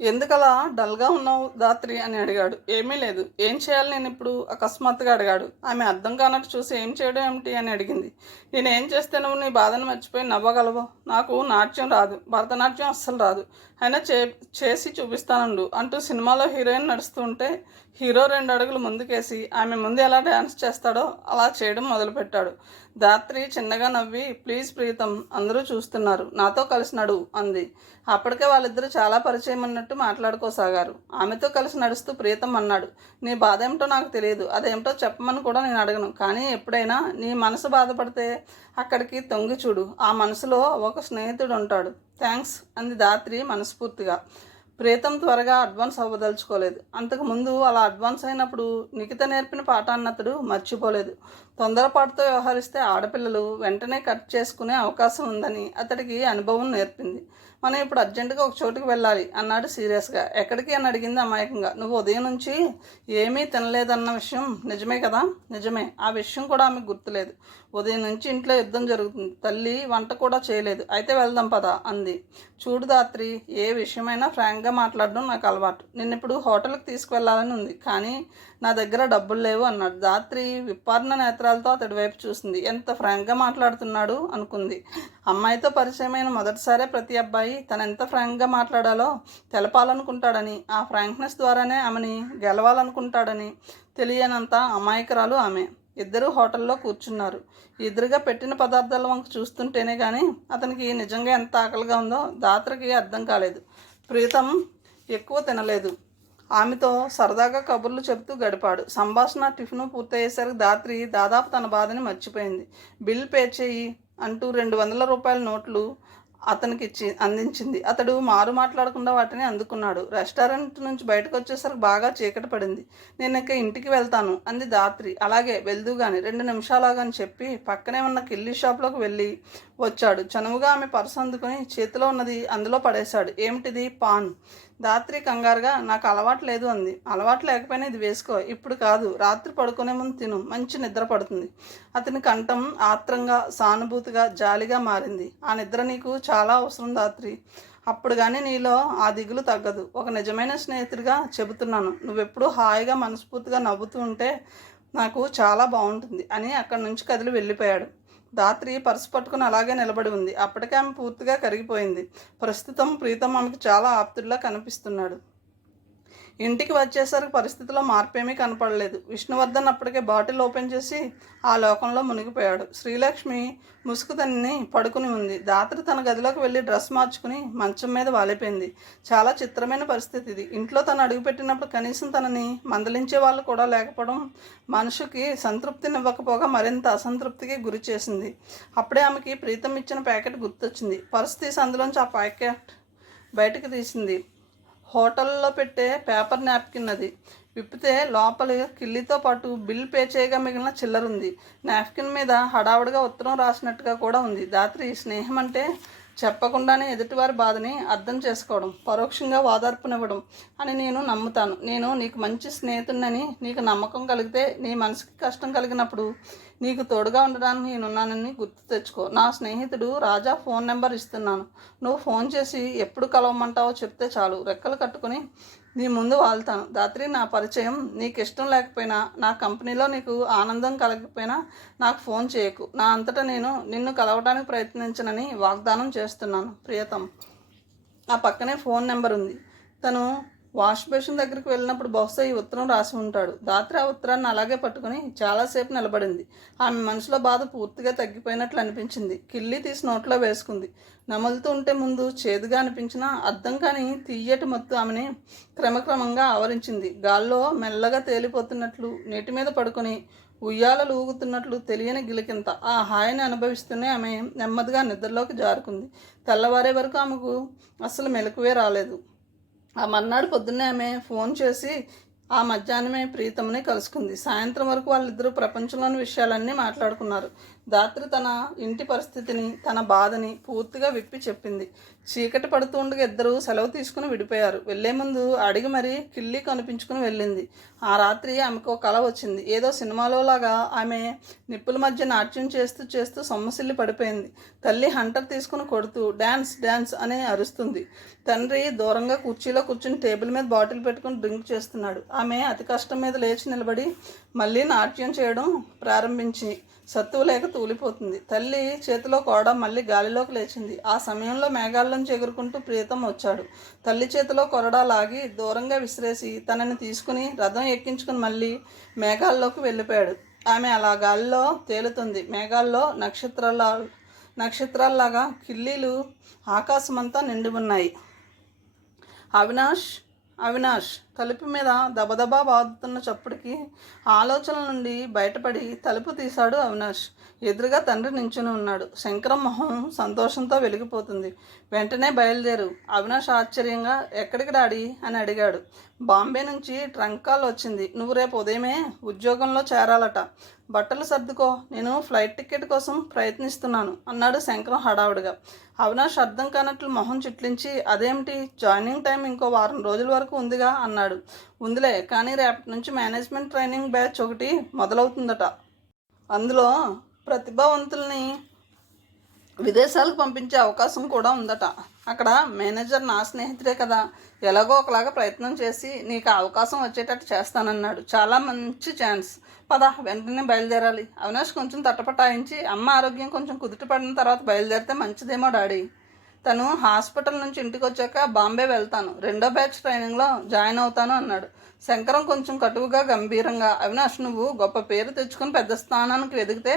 ఎందుకలా డల్గా ఉన్నావు ధాత్రి అని అడిగాడు. ఏమీ లేదు. ఏం చేయాలి నేను ఇప్పుడు అకస్మాత్తుగా అడిగాడు. ఆమె అర్థం కానట్టు చూసి ఏం చేయడం ఏమిటి అని అడిగింది. నేనేం చేస్తే నువ్వు నీ బాధను మర్చిపోయి నవ్వగలవు? నాకు నాట్యం రాదు, భరతనాట్యం అస్సలు రాదు. అయినా చేసి చూపిస్తానుండు అంటూ సినిమాలో హీరోయిన్ నడుస్తుంటే హీరో 2 అడుగులు ముందుకేసి ఆమె ముందు ఎలా డ్యాన్స్ చేస్తాడో అలా చేయడం మొదలుపెట్టాడు. ధాత్రి చిన్నగా నవ్వి, ప్లీజ్ ప్రీతం, అందరూ చూస్తున్నారు, నాతో కలిసి నడువు అంది. అప్పటికే వాళ్ళిద్దరూ చాలా పరిచయం అన్నట్టు మాట్లాడుకోసాగారు. ఆమెతో కలిసి నడుస్తూ ప్రీతం అన్నాడు, నీ బాధ ఏమిటో నాకు తెలియదు, అదేమిటో చెప్పమని కూడా నేను అడగను. కానీ ఎప్పుడైనా నీ మనసు బాధపడితే అక్కడికి తొంగి చూడు. ఆ మనసులో ఒక స్నేహితుడు ఉంటాడు. థ్యాంక్స్ అంది ధాత్రి మనస్ఫూర్తిగా. ప్రీతం త్వరగా అడ్వాన్స్ అవ్వదలుచుకోలేదు. అంతకుముందు అలా అడ్వాన్స్ అయినప్పుడు నిఖిత నేర్పిన పాఠాన్ని అతడు మర్చిపోలేదు. తొందరపాటుతో వ్యవహరిస్తే ఆడపిల్లలు వెంటనే కట్ చేసుకునే అవకాశం ఉందని అతడికి అనుభవం నేర్పింది. మనం ఇప్పుడు అర్జెంటుగా ఒక చోటుకి వెళ్ళాలి అన్నాడు సీరియస్గా. ఎక్కడికి అని అడిగింది అమాయకంగా. నువ్వు ఉదయం నుంచి ఏమీ తినలేదన్న విషయం నిజమే కదా? నిజమే. ఆ విషయం కూడా ఆమెకు గుర్తులేదు. ఉదయం నుంచి ఇంట్లో యుద్ధం జరుగుతుంది. తల్లి వంట కూడా చేయలేదు. అయితే వెళ్దాం పదా అంది. చూడు ధాత్రి, ఏ విషయమైనా ఫ్రాంక్గా మాట్లాడడం నాకు అలవాటు. నిన్నిప్పుడు హోటల్కి తీసుకువెళ్ళాలని ఉంది, కానీ నా దగ్గర డబ్బులు లేవు అన్నాడు. ధాత్రి విప్పార్న నేత్రాలతో అతడి వైపు చూసింది. ఎంత ఫ్రాంక్గా మాట్లాడుతున్నాడు అనుకుంది. అమ్మాయితో పరిచయమైన మొదటిసారే ప్రతి అబ్బాయి తను ఎంత ఫ్రాంక్గా మాట్లాడాలో తెలపాలనుకుంటాడని, ఆ ఫ్రాంక్నెస్ ద్వారానే ఆమెని గెలవాలనుకుంటాడని తెలియనంత అమాయకురాలు ఆమె. ఇద్దరూ హోటల్లో కూర్చున్నారు. ఎదురుగా పెట్టిన పదార్థాల వంక చూస్తుంటేనే కానీ అతనికి నిజంగా ఎంత ఆకలిగా ఉందో ధాత్రికి అర్థం కాలేదు. ప్రీతం ఎక్కువ తినలేదు. ఆమెతో సరదాగా కబుర్లు చెబుతూ గడిపాడు. సంభాషణ టిఫిను పూర్తయ్యేసరికి ధాత్రి దాదాపు తన బాధని మర్చిపోయింది. బిల్ పే చేయి అంటూ 200 రూపాయల నోట్లు అతనికి అందించింది. అతడు మారు మాట్లాడకుండా వాటిని అందుకున్నాడు. రెస్టారెంట్ నుంచి బయటకు వచ్చేసరికి బాగా చీకటి పడింది. నేను ఇక ఇంటికి వెళ్తాను అంది ధాత్రి. అలాగే వెళ్దూగాని 2 నిమిషాలాగని చెప్పి పక్కనే ఉన్న కిల్లీ షాప్లోకి వెళ్ళి వచ్చాడు. చనువుగా ఆమె పర్సు అందుకొని చేతిలో ఉన్నది అందులో పడేశాడు. ఏమిటిది? పాన్. ధాత్రి కంగారుగా, నాకు అలవాటు లేదు అంది. అలవాటు లేకపోయినా ఇది వేసుకో, ఇప్పుడు కాదు, రాత్రి పడుకునే ముందు తిను, మంచి నిద్ర పడుతుంది. అతని కంఠం ఆత్రంగా, సానుభూతిగా, జాలిగా మారింది. ఆ నిద్ర నీకు చాలా అవసరం ధాత్రి. అప్పుడు కానీ నీలో ఆ దిగులు తగ్గదు. ఒక నిజమైన స్నేహితుడిగా చెబుతున్నాను. నువ్వెప్పుడు హాయిగా మనస్ఫూర్తిగా నవ్వుతూ ఉంటే నాకు చాలా బాగుంటుంది అని అక్కడి నుంచి కదిలి వెళ్ళిపోయాడు. ధాత్రి పర్సు పట్టుకుని అలాగే నిలబడి ఉంది. అప్పటికే ఆమె పూర్తిగా కరిగిపోయింది. ప్రస్తుతం ప్రీతం ఆమెకు చాలా ఆప్తుడిలా కనిపిస్తున్నాడు. ఇంటికి వచ్చేసరికి పరిస్థితిలో మార్పేమీ కనపడలేదు. విష్ణువర్ధన్ అప్పటికే బాటిల్ ఓపెన్ చేసి ఆ లోకంలో మునిగిపోయాడు. శ్రీలక్ష్మి ముసుగు తన్ని పడుకుని ఉంది. దాత్రి తన గదిలోకి వెళ్ళి డ్రెస్ మార్చుకుని మంచం మీద వాలిపోయింది. చాలా చిత్రమైన పరిస్థితి ఇది. ఇంట్లో తను అడుగుపెట్టినప్పుడు కనీసం తనని మందలించే వాళ్ళు కూడా లేకపోవడం మనిషికి సంతృప్తినివ్వకపోగా మరింత అసంతృప్తికి గురి చేసింది. అప్పుడే ఆమెకి ప్రీతం ఇచ్చిన ప్యాకెట్ గుర్తొచ్చింది. పర్స్ తీసి అందులోంచి ఆ ప్యాకెట్ బయటకు తీసింది. హోటల్లో పెట్టే పేపర్ నాప్కిన్ అది. విప్పితే లోపల కిల్లీతో పాటు బిల్ పే చేయగా మిగిలిన చిల్లరుంది. నాప్కిన్ మీద హడావుడిగా ఉత్తరం రాసినట్టుగా కూడా ఉంది. దాత్రి స్నేహం అంటే చెప్పకుండానే ఎదుటివారి బాధని అర్థం చేసుకోవడం, పరోక్షంగా ఓదార్పునివ్వడం అని నేను నమ్ముతాను. నేను నీకు మంచి స్నేహితుడినని నీకు నమ్మకం కలిగితే, నీ మనసుకి కష్టం కలిగినప్పుడు నీకు తోడుగా ఉండడానికి నేనున్నానని గుర్తు తెచ్చుకో. నా స్నేహితుడు రాజా ఫోన్ నెంబర్ ఇస్తున్నాను. నువ్వు ఫోన్ చేసి ఎప్పుడు కలవమంటావో చెప్తే చాలు, రెక్కలు కట్టుకుని నీ ముందు వాళ్తాను. దాత్రి, నా పరిచయం నీకు ఇష్టం లేకపోయినా, నా కంపెనీలో నీకు ఆనందం కలగకపోయినా నాకు ఫోన్ చేయకు. నా అంతటా నేను నిన్ను కలవడానికి ప్రయత్నించనని వాగ్దానం చేస్తున్నాను. ప్రియతం. ఆ పక్కనే ఫోన్ నెంబర్ ఉంది. తను వాష్ బేసిన్ దగ్గరికి వెళ్ళినప్పుడు బహుశా ఈ ఉత్తరం రాసి ఉంటాడు. దాత్రి ఆ ఉత్తరాన్ని అలాగే పట్టుకుని చాలాసేపు నిలబడింది. ఆమె మనసులో బాధ పూర్తిగా తగ్గిపోయినట్లు అనిపించింది. కిల్లి తీసి నోట్లో వేసుకుంది. నమలుతూ ఉంటే ముందు చేదుగా అనిపించినా అర్థం కాని తీయటి మత్తు ఆమెని క్రమక్రమంగా ఆవరించింది. గాల్లో మెల్లగా తేలిపోతున్నట్లు, నీటి మీద పడుకొని ఉయ్యాలలు ఊగుతున్నట్లు తెలియని గిలికింత. ఆ హాయిని అనుభవిస్తూనే ఆమె నెమ్మదిగా నిద్రలోకి జారుకుంది. తెల్లవారే వరకు ఆమెకు అస్సలు మెలకువే రాలేదు. ఆ మర్నాడు పొద్దున్నే ఆమె ఫోన్ చేసి ఆ మధ్యాహ్నమే ప్రీతముని కలుసుకుంది. సాయంత్రం వరకు వాళ్ళిద్దరూ ప్రపంచంలోని విషయాలన్నీ మాట్లాడుకున్నారు. దాత్రి తన ఇంటి పరిస్థితిని, తన బాధని పూర్తిగా విప్పి చెప్పింది. చీకటి పడుతూ ఉండగా ఇద్దరు సెలవు తీసుకుని విడిపోయారు. వెళ్లే ముందు అడిగి మరీ కిల్లి కనిపించుకుని వెళ్ళింది. ఆ రాత్రి ఆమెకు కల వచ్చింది. ఏదో సినిమాలో లాగా ఆమె నిప్పుల మధ్య నాట్యం చేస్తూ చేస్తూ సొమ్మసిల్లి పడిపోయింది. తల్లి హంటర్ తీసుకుని కొడుతూ డ్యాన్స్ డ్యాన్స్ అని అరుస్తుంది. తండ్రి దూరంగా కుర్చీలో కూర్చుని టేబుల్ మీద బాటిల్ పెట్టుకుని డ్రింక్ చేస్తున్నాడు. ఆమె అతి కష్టం మీద లేచి నిలబడి మళ్ళీ నాట్యం చేయడం ప్రారంభించి సత్తువు లేక తూలిపోతుంది. తల్లి చేతిలో కోడ మళ్ళీ గాలిలోకి లేచింది. ఆ సమయంలో మేఘాల్లోంచి ఎగురుకుంటూ ప్రీతం వచ్చాడు. తల్లి చేతిలో కొరడా లాగి దూరంగా విసిరేసి తనని తీసుకుని రథం ఎక్కించుకుని మళ్ళీ మేఘాల్లోకి వెళ్ళిపోయాడు. ఆమె అలా గాలిలో తేలుతుంది. మేఘాల్లో నక్షత్రాల్లాగా కిల్లీలు ఆకాశమంతా నిండి ఉన్నాయి. అవినాష్ తలుపు మీద దబదబా బాదుతున్న చప్పుడికి ఆలోచనల నుండి బయటపడి తలుపు తీశాడు అవినాష్. ఎదురుగా తండ్రి నించుని ఉన్నాడు. శంకరం మొహం సంతోషంతో వెలిగిపోతుంది. వెంటనే బయలుదేరు. అవినాష్ ఆశ్చర్యంగా ఎక్కడికి డాడీ అని అడిగాడు. బాంబే నుంచి ట్రంక్ కాల్ వచ్చింది. నువ్వు రేపు ఉదయమే ఉద్యోగంలో చేరాలట. బట్టలు సర్దుకో, నేను ఫ్లైట్ టికెట్ కోసం ప్రయత్నిస్తున్నాను అన్నాడు శంకరం హడావుడిగా. అవినాష్ అర్థం కానట్లు మొహం చిట్లించి అదేమిటి, జాయినింగ్ టైం ఇంకో వారం రోజుల వరకు ఉందిగా అన్నాడు. ఉందిలే, కానీ రేపటి నుంచి మేనేజ్మెంట్ ట్రైనింగ్ బ్యాచ్ ఒకటి మొదలవుతుందట. అందులో ప్రతిభావంతుల్ని విదేశాలకు పంపించే అవకాశం కూడా ఉందట. అక్కడ మేనేజర్ నా స్నేహితుడే కదా, ఎలాగో ఒకలాగా ప్రయత్నం చేసి నీకు ఆ అవకాశం వచ్చేటట్టు చేస్తానన్నాడు. చాలా మంచి ఛాన్స్, పద వెంటనే బయలుదేరాలి. అవినాష్ కొంచెం తట్టపటాయించి అమ్మ ఆరోగ్యం కొంచెం కుదుట పడిన తర్వాత బయలుదేరితే మంచిదేమో డాడీ. తను హాస్పిటల్ నుంచి ఇంటికి వచ్చాక బాంబే వెళ్తాను, 2వ బ్యాచ్ ట్రైనింగ్లో జాయిన్ అవుతాను అన్నాడు. శంకరం కొంచెం కటువుగా గంభీరంగా, అవినాష్ నువ్వు గొప్ప పేరు తెచ్చుకుని పెద్ద స్థానానికి వెదిగితే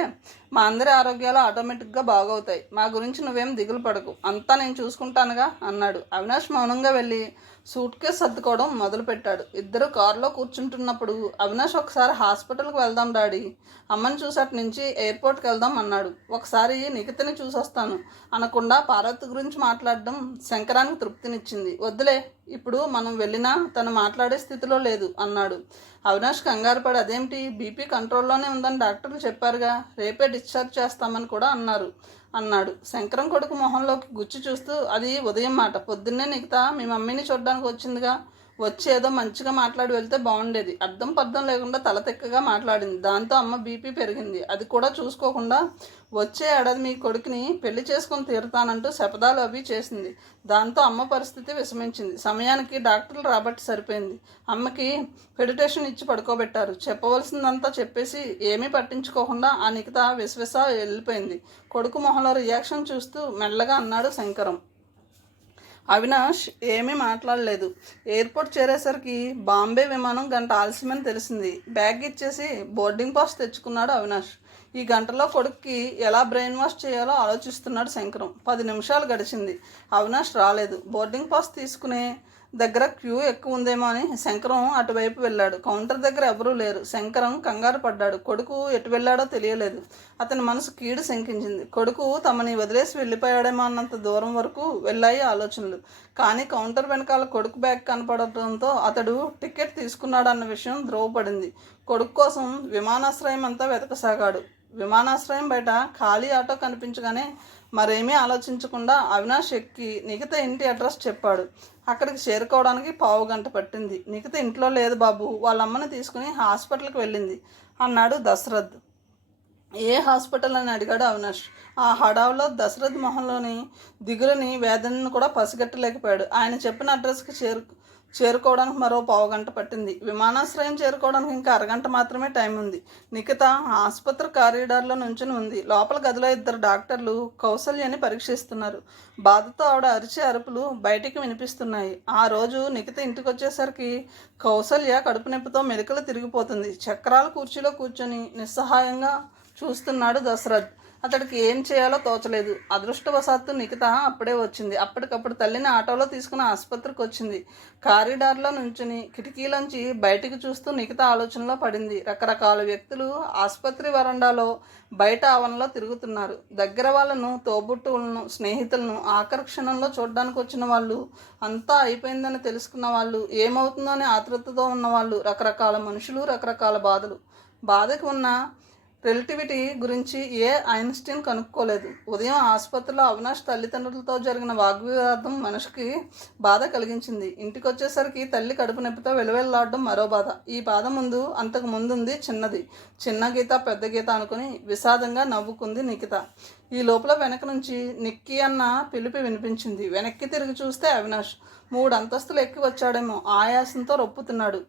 మా అందరి ఆరోగ్యాలు ఆటోమేటిక్గా బాగవుతాయి. మా గురించి నువ్వేం దిగులు పడకు, అంతా నేను చూసుకుంటానుగా అన్నాడు. అవినాష్ మౌనంగా వెళ్ళి సూట్ కేసు సర్దుకోవడం మొదలుపెట్టాడు. ఇద్దరు కారులో కూర్చుంటున్నప్పుడు అవినాష్ ఒకసారి హాస్పిటల్కి వెళ్దాం డాడీ, అమ్మని చూసటి నుంచి ఎయిర్పోర్ట్కి వెళ్దాం అన్నాడు. ఒకసారి నిఖితని చూసొస్తాను అనకుండా పార్వతి గురించి మాట్లాడడం శంకరానికి తృప్తినిచ్చింది. వద్దులే, ఇప్పుడు మనం వెళ్ళినా తను మాట్లాడే స్థితిలో లేదు అన్నాడు. అవినాష్ కంగారు పడి అదేమిటి, బీపీ కంట్రోల్లోనే ఉందని డాక్టర్లు చెప్పారుగా, రేపే డిశ్చార్జ్ చేస్తామని కూడా అన్నాడు. శంకరం కొడుకు మొహంలోకి గుచ్చి చూస్తూ అది ఉదయం మాట, పొద్దున్నే నిఖిత మీ మమ్మీని చూడడానికి వచ్చిందిగా, వచ్చి ఏదో మంచిగా మాట్లాడి వెళ్తే బాగుండేది. అర్థం పర్థం లేకుండా తల తెక్కగా మాట్లాడింది. దాంతో అమ్మ బీపీ పెరిగింది. అది కూడా చూసుకోకుండా వచ్చే ఏడాది మీ కొడుకుని పెళ్లి చేసుకుని తీరుతానంటూ శపథాలు అవి చేసింది. దాంతో అమ్మ పరిస్థితి విషమించింది. సమయానికి డాక్టర్లు రాబట్టి సరిపోయింది. అమ్మకి మెడిటేషన్ ఇచ్చి పడుకోబెట్టారు. చెప్పవలసిందంతా చెప్పేసి ఏమీ పట్టించుకోకుండా ఆ నిఖిత విశ్వస వెళ్ళిపోయింది. కొడుకు మొహంలో రియాక్షన్ చూస్తూ మెల్లగా అన్నాడు శంకరం. అవినాష్ ఏమీ మాట్లాడలేదు. ఎయిర్పోర్ట్ చేరేసరికి బాంబే విమానం గంట ఆలస్యమని తెలిసింది. బ్యాగ్ ఇచ్చేసి బోర్డింగ్ పాస్ తెచ్చుకున్నాడు అవినాష్. ఈ గంటలో కొడుక్కి ఎలా బ్రెయిన్ వాష్ చేయాలో ఆలోచిస్తున్నాడు శంకరం. 10 నిమిషాలు గడిచింది. అవినాష్ రాలేదు. బోర్డింగ్ పాస్ తీసుకునే దగ్గర క్యూ ఎక్కువ ఉందేమో అని శంకరం అటువైపు వెళ్ళాడు. కౌంటర్ దగ్గర ఎవరూ లేరు. శంకరం కంగారు పడ్డాడు. కొడుకు ఎటు వెళ్ళాడో తెలియలేదు. అతని మనసు కీడు శంకించింది. కొడుకు తమని వదిలేసి వెళ్ళిపోయాడేమో అన్నంత దూరం వరకు వెళ్ళాయి ఆలోచనలు. కానీ కౌంటర్ వెనకాల కొడుకు బ్యాగ్ కనపడటంతో అతడు టికెట్ తీసుకున్నాడన్న విషయం ధ్రువపడింది. కొడుకు కోసం విమానాశ్రయం అంతా వెతకసాగాడు. విమానాశ్రయం బయట ఖాళీ ఆటో కనిపించగానే మరేమీ ఆలోచించకుండా అవినాష్ ఎక్కి నిఖిత ఇంటి అడ్రస్ చెప్పాడు. అక్కడికి చేరుకోవడానికి 15 గంట పట్టింది. నిఖిత ఇంట్లో లేదు బాబు, వాళ్ళ అమ్మని తీసుకుని హాస్పిటల్కి వెళ్ళింది అన్నాడు దశరథ్. ఏ హాస్పిటల్ అని అడిగాడు అవినాష్. ఆ హడావులో దశరథ్ మొహంలోని దిగులని వేదనను కూడా పసిగట్టలేకపోయాడు. ఆయన చెప్పిన అడ్రస్కి చేరుకోవడానికి మరో 15 గంట పట్టింది. విమానాశ్రయం చేరుకోవడానికి ఇంకా అరగంట మాత్రమే టైం ఉంది. నిఖిత ఆసుపత్రి కారిడార్లో నుంచుని ఉంది. లోపల గదిలో 2 డాక్టర్లు కౌసల్యని పరీక్షిస్తున్నారు. బాధతో ఆవిడ అరిచే అరుపులు బయటికి వినిపిస్తున్నాయి. ఆ రోజు నిఖిత ఇంటికి వచ్చేసరికి కౌసల్య కడుపు నొప్పితో మెలికలు తిరిగిపోతుంది. చక్రాల కుర్చీలో కూర్చొని నిస్సహాయంగా చూస్తున్నాడు దశరథ్. అతడికి ఏం చేయాలో తోచలేదు. అదృష్టవశాత్తు నిఖిత అప్పుడే వచ్చింది. అప్పటికప్పుడు తల్లిని ఆటోలో తీసుకుని ఆసుపత్రికి వచ్చింది. కారిడార్లో నుంచుని కిటికీలోంచి బయటికి చూస్తూ నిఖిత ఆలోచనలో పడింది. రకరకాల వ్యక్తులు ఆసుపత్రి వరండాలో బయట ఆవరణలో తిరుగుతున్నారు. దగ్గర వాళ్ళను, తోబుట్టువులను, స్నేహితులను ఆకర్షణలో చూడడానికి వచ్చిన వాళ్ళు, అంతా అయిపోయిందని తెలుసుకున్న వాళ్ళు, ఏమవుతుందో అని ఆతృతతో ఉన్నవాళ్ళు, రకరకాల మనుషులు, రకరకాల బాధలు. బాధకు ఉన్న రిలేటివిటీ గురించి ఐన్స్టీన్ కనుక్కోలేదు. ఉదయం ఆసుపత్రిలో అవినాష్ తల్లిదండ్రులతో జరిగిన వాగ్వివాదం మనిషికి బాధ కలిగించింది. ఇంటికి వచ్చేసరికి తల్లి కడుపు నొప్పితో వెలువెల్లాడడం మరో బాధ. ఈ బాధ అంతకు ముందుంది చిన్నది. చిన్న గీత పెద్ద గీత అనుకుని విషాదంగా నవ్వుకుంది నిఖిత. ఈ లోపల వెనక నుంచి నిక్కీ అన్న పిలుపు వినిపించింది. వెనక్కి తిరిగి చూస్తే అవినాష్ 3 అంతస్తులు ఎక్కి వచ్చాడేమో. ఆయాసంతో రొప్పుతున్నాడు.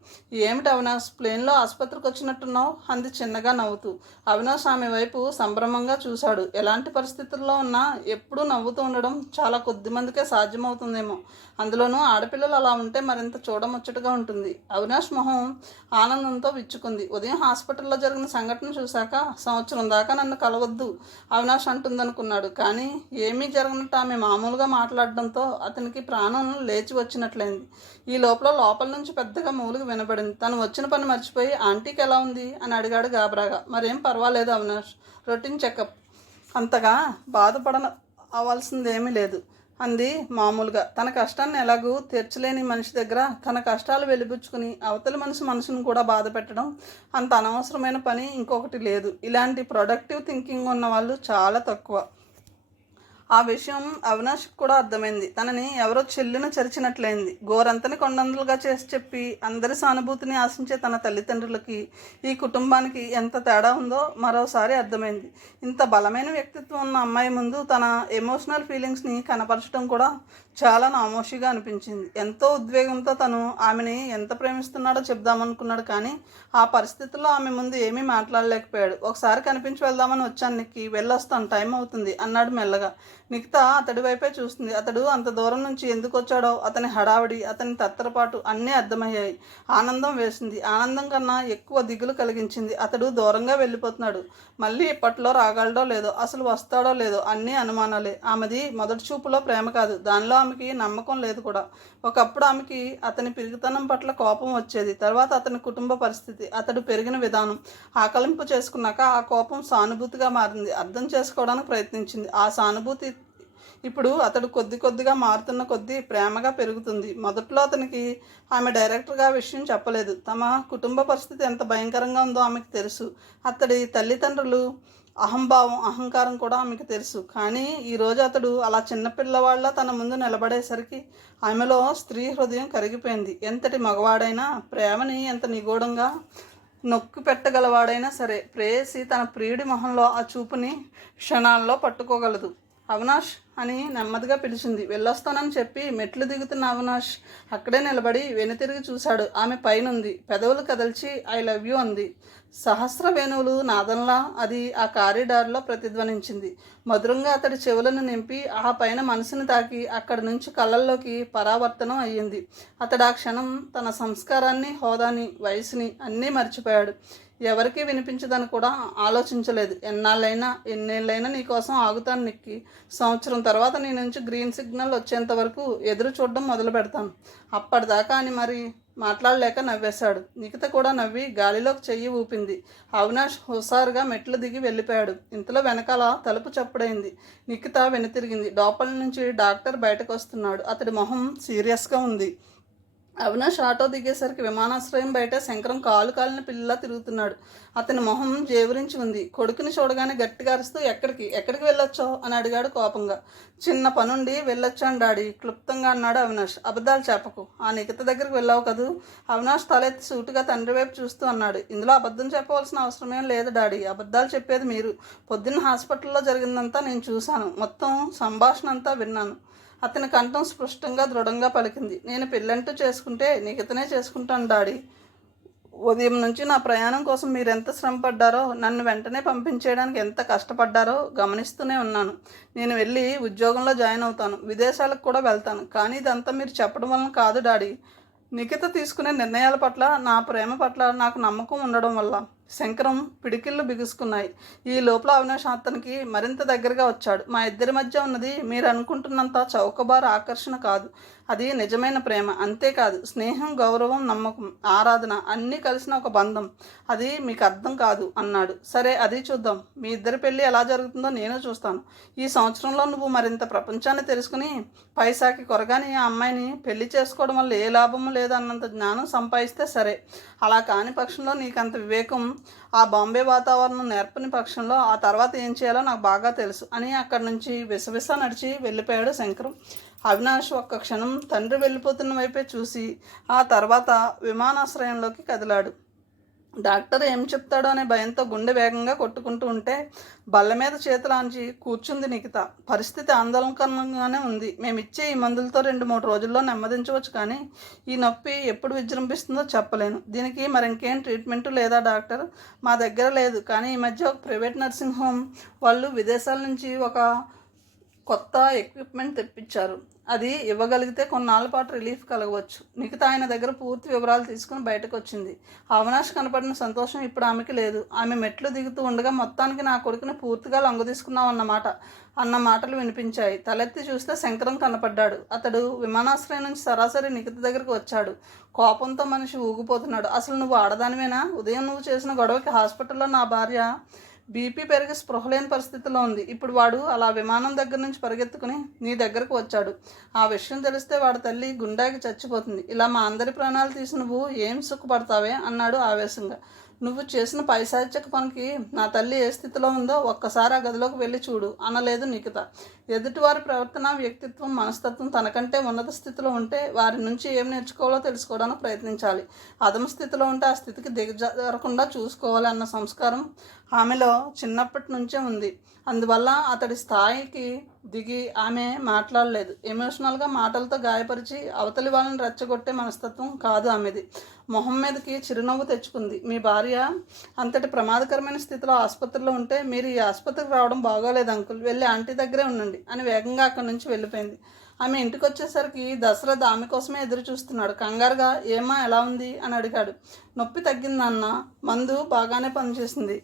ఏమిటి అవినాష్, ప్లేన్లో ఆసుపత్రికి వచ్చినట్టున్నావు అంది చిన్నగా నవ్వుతూ. అవినాష్ ఆమె వైపు సంభ్రమంగా చూశాడు. ఎలాంటి పరిస్థితుల్లో ఉన్నా ఎప్పుడూ నవ్వుతూ ఉండడం చాలా కొద్ది మందికే సాధ్యమవుతుందేమో. అందులోనూ ఆడపిల్లలు అలా ఉంటే మరింత చూడముచ్చటగా ఉంటుంది. అవినాష్ మొహం ఆనందంతో విచ్చుకుంది. ఉదయం హాస్పిటల్లో జరిగిన సంఘటన చూశాక సంవత్సరం దాకా నన్ను కలవద్దు అవినాష్ అంటుందనుకున్నాడు. కానీ ఏమీ జరగనట్టు ఆమె మామూలుగా మాట్లాడడంతో అతనికి ప్రాణం లేచి వచ్చినట్లయింది. ఈ లోపల నుంచి పెద్దగా మూలుగు వినపడింది. తను వచ్చిన పని మర్చిపోయి ఆంటీకి ఎలా ఉంది అని అడిగాడు గాబరాగా. మరేం పర్వాలేదు అవినాష్, రొటీన్ చెకప్, అంతగా అవ్వాల్సిందేమీ లేదు అంది మామూలుగా. తన కష్టాన్ని ఎలాగూ తీర్చలేని మనిషి దగ్గర తన కష్టాలు వెలిబుచ్చుకుని అవతలి మనసును కూడా బాధ పెట్టడం అంత అనవసరమైన పని ఇంకొకటి లేదు. ఇలాంటి ప్రొడక్టివ్ థింకింగ్ ఉన్న వాళ్ళు చాలా తక్కువ. ఆ విషయం అవినాష్కి కూడా అర్థమైంది. తనని ఎవరో చెల్లిన చరిచినట్లయింది. గోరంతని కొండందులుగా చేసి చెప్పి అందరి సానుభూతిని ఆశించే తన తల్లిదండ్రులకి ఈ కుటుంబానికి ఎంత తేడా ఉందో మరోసారి అర్థమైంది. ఇంత బలమైన వ్యక్తిత్వం ఉన్న అమ్మాయి ముందు తన ఎమోషనల్ ఫీలింగ్స్ని కనపరచడం కూడా చాలా నామోషిగా అనిపించింది. ఎంతో ఉద్వేగంతో తను ఆమెని ఎంత ప్రేమిస్తున్నాడో చెప్దామనుకున్నాడు. కానీ ఆ పరిస్థితుల్లో ఆమె ముందు ఏమీ మాట్లాడలేకపోయాడు. ఒకసారి కనిపించి వెళ్దామని వచ్చాను నిక్కి, వెళ్ళొస్తాను, టైం అవుతుంది అన్నాడు మెల్లగా. నిఖిత అతడి వైపే చూస్తుంది. అతడు అంత దూరం నుంచి ఎందుకు వచ్చాడో, అతని హడావిడి, అతని తత్తరపాటు అన్నీ అర్థమయ్యాయి. ఆనందం వేసింది. ఆనందం కన్నా ఎక్కువ దిగులు కలిగించింది. అతడు దూరంగా వెళ్ళిపోతున్నాడు. మళ్ళీ ఇప్పట్లో రాగలడో లేదో, అసలు వస్తాడో లేదో అన్నీ అనుమానాలే. ఆమెది మొదటి చూపులో ప్రేమ కాదు, దానిలో ఆమెకి నమ్మకం లేదు కూడా. ఒకప్పుడు ఆమెకి అతని పిరిగితనం పట్ల కోపం వచ్చేది. తర్వాత అతని కుటుంబ పరిస్థితి, అతడు పెరిగిన విధానం ఆకలింపు చేసుకున్నాక ఆ కోపం సానుభూతిగా మారింది. అర్థం చేసుకోవడానికి ప్రయత్నించింది. ఆ సానుభూతి ఇప్పుడు అతడు కొద్దిగా మారుతున్న కొద్దీ ప్రేమగా పెరుగుతుంది. మొదట్లో అతనికి ఆమె డైరెక్ట్గా విషయం చెప్పలేదు. తమ కుటుంబ పరిస్థితి ఎంత భయంకరంగా ఉందో ఆమెకు తెలుసు. అతడి తల్లిదండ్రులు అహంభావం, అహంకారం కూడా ఆమెకు తెలుసు. కానీ ఈరోజు అతడు అలా చిన్నపిల్లవాళ్ళ తన ముందు నిలబడేసరికి ఆమెలో స్త్రీ హృదయం కరిగిపోయింది. ఎంతటి మగవాడైనా ప్రేమని ఎంత నిగూఢంగా నొక్కి పెట్టగలవాడైనా సరే, ప్రేయసి తన ప్రియుడి మొహంలో ఆ చూపుని క్షణాల్లో పట్టుకోగలదు. అవినాష్ అని నెమ్మదిగా పిలిచింది. వెళ్ళొస్తానని చెప్పి మెట్లు దిగుతున్న అవినాష్ అక్కడే నిలబడి వెనుతిరిగి చూశాడు. ఆమె పైనుంది. పెదవులు కదల్చి ఐ లవ్ యూ అంది. సహస్ర వేణువులు నాదంలా అది ఆ కారిడార్లో ప్రతిధ్వనించింది. మధురంగా అతడి చెవులను నింపి ఆ పైన మనసుని తాకి అక్కడి నుంచి కళ్ళల్లోకి పరావర్తనం అయ్యింది. అతడు ఆ క్షణం తన సంస్కారాన్ని, హోదాని, వయసుని అన్నీ మర్చిపోయాడు. ఎవరికీ వినిపించదని కూడా ఆలోచించలేదు. ఎన్నేళ్ళైనా నీకోసం ఆగుతాను నిక్కి. సంవత్సరం తర్వాత నీ నుంచి గ్రీన్ సిగ్నల్ వచ్చేంత వరకు ఎదురు చూడడం మొదలు పెడతాను. అప్పటిదాకా అని మరి మాట్లాడలేక నవ్వేశాడు. నిఖిత కూడా నవ్వి గాలిలోకి చెయ్యి ఊపింది. అవినాష్ హుషారుగా మెట్లు దిగి వెళ్ళిపోయాడు. ఇంతలో వెనకాల తలుపు చప్పుడైంది. నిఖిత వెనుతిరిగింది. లోపల నుంచి డాక్టర్ బయటకు వస్తున్నాడు. అతడి మొహం సీరియస్గా ఉంది. అవినాష్ ఆటో దిగేసరికి విమానాశ్రయం బయట శంకరం కాలు కాలిన పిల్లలా తిరుగుతున్నాడు. అతని మొహం జేవురించి ఉంది. కొడుకుని చూడగానే గట్టిగా అరుస్తూ ఎక్కడికి వెళ్ళొచ్చో అని అడిగాడు కోపంగా. చిన్న పనుండి వెళ్ళొచ్చాను డాడీ, క్లుప్తంగా అన్నాడు అవినాష్. అబద్ధాలు చెప్పకు. ఆ నిఖిత దగ్గరికి వెళ్ళావు కదూ? అవినాష్ తలెత్తి సూటుగా తండ్రి వైపు చూస్తూ అన్నాడు. ఇందులో అబద్ధం చెప్పవలసిన అవసరమేం లేదు డాడీ. అబద్ధాలు చెప్పేది మీరు. పొద్దున్న హాస్పిటల్లో జరిగిందంతా నేను చూశాను. మొత్తం సంభాషణ అంతా విన్నాను. అతని కంఠం స్పష్టంగా దృఢంగా పలికింది. నేను పెళ్ళంటూ చేసుకుంటే నిఖితనే చేసుకుంటాను డాడీ. ఉదయం నుంచి నా ప్రయాణం కోసం మీరు ఎంత శ్రమ పడ్డారో, నన్ను వెంటనే పంపించేయడానికి ఎంత కష్టపడ్డారో గమనిస్తూనే ఉన్నాను. నేను వెళ్ళి ఉద్యోగంలో జాయిన్ అవుతాను, విదేశాలకు కూడా వెళ్తాను. కానీ ఇదంతా మీరు చెప్పడం వలన కాదు డాడీ. నిఖిత తీసుకునే నిర్ణయాల పట్ల, నా ప్రేమ పట్ల నాకు నమ్మకం ఉండడం వల్ల. శంకరం పిడికిళ్ళు బిగుసుకున్నాయి. ఈ లోపల అవినాష్ అతనికి మరింత దగ్గరగా వచ్చాడు. మా ఇద్దరి మధ్య ఉన్నది మీరు అనుకుంటున్నంత చౌకబారు ఆకర్షణ కాదు. అది నిజమైన ప్రేమ. అంతేకాదు, స్నేహం, గౌరవం, నమ్మకం, ఆరాధన అన్నీ కలిసిన ఒక బంధం. అది మీకు అర్థం కాదు అన్నాడు. సరే, అది చూద్దాం. మీ ఇద్దరి పెళ్ళి ఎలా జరుగుతుందో నేను చూస్తాను. ఈ సంవత్సరంలో నువ్వు మరింత ప్రపంచాన్ని తెలుసుకుని పైసాకి కొరగాని ఆ అమ్మాయిని పెళ్లి చేసుకోవడం వల్ల ఏ లాభము లేదన్నంత జ్ఞానం సంపాదిస్తే సరే. అలా కాని పక్షంలో, నీకంత వివేకం, ఆ బాంబే వాతావరణం నేర్పని పక్షంలో ఆ తర్వాత ఏం చేయాలో నాకు బాగా తెలుసు అని అక్కడి నుంచి విసవిస నడిచి వెళ్ళిపోయాడు శంకరం. అవినాష్ ఒక్క క్షణం తండ్రి వెళ్ళిపోతున్న వైపే చూసి ఆ తర్వాత విమానాశ్రయంలోకి కదిలాడు. డాక్టర్ ఏం చెప్తాడో అనే భయంతో గుండె వేగంగా కొట్టుకుంటూ ఉంటే బల్ల మీద చేతులాంచి కూర్చుంది నిఖిత. పరిస్థితి ఆందోళనకరంగానే ఉంది. మేమిచ్చే ఈ మందులతో 2-3 రోజుల్లో నెమ్మదించవచ్చు, కానీ ఈ నొప్పి ఎప్పుడు విజృంభిస్తుందో చెప్పలేను. దీనికి మరింకేం ట్రీట్మెంటు లేదా డాక్టర్? మా దగ్గర లేదు, కానీ ఈ మధ్య ఒక ప్రైవేట్ నర్సింగ్ హోమ్ వాళ్ళు విదేశాల నుంచి ఒక కొత్త ఎక్విప్మెంట్ తెప్పించారు. అది ఇవ్వగలిగితే కొన్నాళ్ళ పాటు రిలీఫ్ కలగవచ్చు. మిగతా ఆయన దగ్గర పూర్తి వివరాలు తీసుకుని బయటకు వచ్చింది. అవినాష్ కనపడిన సంతోషం ఇప్పుడు ఆమెకి లేదు. ఆమె మెట్లు దిగుతూ ఉండగా మొత్తానికి నా కొడుకుని పూర్తిగా లొంగ తీసుకున్నావు అన్న మాటలు వినిపించాయి. తలెత్తి చూస్తే శంకరం కనపడ్డాడు. అతడు విమానాశ్రయం నుంచి సరాసరి నిఖిత దగ్గరకు వచ్చాడు. కోపంతో మనిషి ఊగిపోతున్నాడు. అసలు నువ్వు ఆడదానివేనా? ఉదయం నువ్వు చేసిన గొడవకి హాస్పిటల్లో నా భార్య బీపీ పెరిగి స్పృహ లేని పరిస్థితిలో ఉంది. ఇప్పుడు వాడు అలా విమానం దగ్గర నుంచి పరిగెత్తుకుని నీ దగ్గరకు వచ్చాడు. ఆ విషయం తెలిస్తే వాడి తల్లి గుండాకి చచ్చిపోతుంది. ఇలా మా అందరి ప్రాణాలు తీసి నువ్వు ఏం సుఖపడతావే అన్నాడు ఆవేశంగా. నువ్వు చేసిన పైశాచిక పనికి నా తల్లి ఏ స్థితిలో ఉందో ఒక్కసారి ఆ గదిలోకి వెళ్ళి చూడు అనలేదు నిఖిత. ఎదుటివారి ప్రవర్తన, వ్యక్తిత్వం, మనస్తత్వం తనకంటే ఉన్నత స్థితిలో ఉంటే వారి నుంచి ఏం నేర్చుకోవాలో తెలుసుకోవడానికి ప్రయత్నించాలి. అధమ స్థితిలో ఉంటే ఆ స్థితికి దిగజారకుండా చూసుకోవాలి అన్న సంస్కారం ఆమెలో చిన్నప్పటి నుంచే ఉంది. అందువల్ల అతడి స్థాయికి దిగి ఆమె మాట్లాడలేదు. ఎమోషనల్గా మాటలతో గాయపరిచి అవతలి వాళ్ళని రెచ్చగొట్టే మనస్తత్వం కాదు ఆమెది. మొహం మీదకి చిరునవ్వు తెచ్చుకుంది. మీ భార్య అంతటి ప్రమాదకరమైన స్థితిలో ఆసుపత్రిలో ఉంటే మీరు ఈ ఆసుపత్రికి రావడం బాగోలేదు అంకుల్, వెళ్ళి ఆంటీ దగ్గరే ఉండండి అని వేగంగా అక్కడి నుంచి వెళ్ళిపోయింది. ఆమె ఇంటికి వచ్చేసరికి దశరథ్ ఆమె కోసమే ఎదురు చూస్తున్నాడు. కంగారుగా ఏమా ఎలా ఉంది అని అడిగాడు. నొప్పి తగ్గిందన్న, మందు బాగానే పనిచేసింది,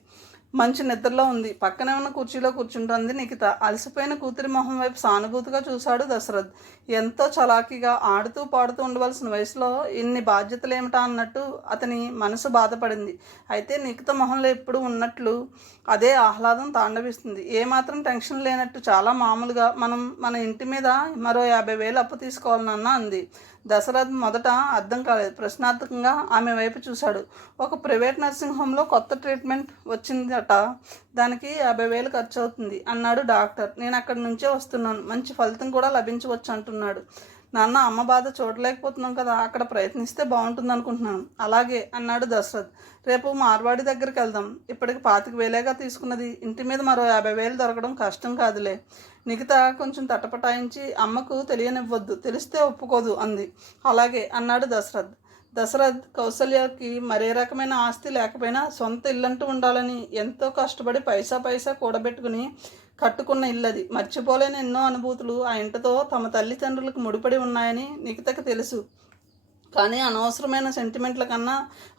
మంచి నిద్రలో ఉంది, పక్కనే ఉన్న కుర్చీలో కూర్చుంటోంది నిఖిత. అలసిపోయిన కూతురి మొహం వైపు సానుభూతిగా చూశాడు దశరథ్. ఎంతో చలాకీగా ఆడుతూ పాడుతూ ఉండవలసిన వయసులో ఇన్ని బాధ్యతలు ఏమిటా అన్నట్టు అతని మనసు బాధపడింది. అయితే నిఖిత మొహంలో ఎప్పుడు ఉన్నట్లు అదే ఆహ్లాదం తాండవిస్తుంది. ఏమాత్రం టెన్షన్ లేనట్టు చాలా మామూలుగా మన ఇంటి మీద మరో 50,000 అప్పు తీసుకోవాలన్నా అంది. దశరథ్ మొదట అర్థం కాలేదు. ప్రశ్నార్థకంగా ఆమె వైపు చూశాడు. ఒక ప్రైవేట్ నర్సింగ్ హోమ్లో కొత్త ట్రీట్మెంట్ వచ్చిందట, దానికి 50,000 ఖర్చు అవుతుంది అన్నాడు డాక్టర్. నేను అక్కడి నుంచే వస్తున్నాను, మంచి ఫలితం కూడా లభించవచ్చు అంటున్నాడు. నాన్న, అమ్మ బాధ చూడలేకపోతున్నాం కదా, అక్కడ ప్రయత్నిస్తే బాగుంటుంది అనుకుంటున్నాను. అలాగే అన్నాడు దశరథ్. రేపు మార్వాడి దగ్గరికి వెళ్దాం. ఇప్పటికి 25,000 తీసుకున్నది, ఇంటి మీద మరో 50,000 దొరకడం కష్టం కాదులే. నిఖిత కొంచెం తటపటాయించి అమ్మకు తెలియనివ్వద్దు, తెలిస్తే ఒప్పుకోదు అంది. అలాగే అన్నాడు దశరథ్. దశరథ్ కౌసల్యకి మరే రకమైన ఆస్తి లేకపోయినా సొంత ఇల్లంటూ ఉండాలని ఎంతో కష్టపడి పైసా పైసా కూడబెట్టుకుని కట్టుకున్న ఇల్లది. మర్చిపోలేని ఎన్నో అనుభూతులు ఆ ఇంటితో తమ తల్లిదండ్రులకు ముడిపడి ఉన్నాయని నిఖితకు తెలుసు. కానీ అనవసరమైన సెంటిమెంట్ల కన్నా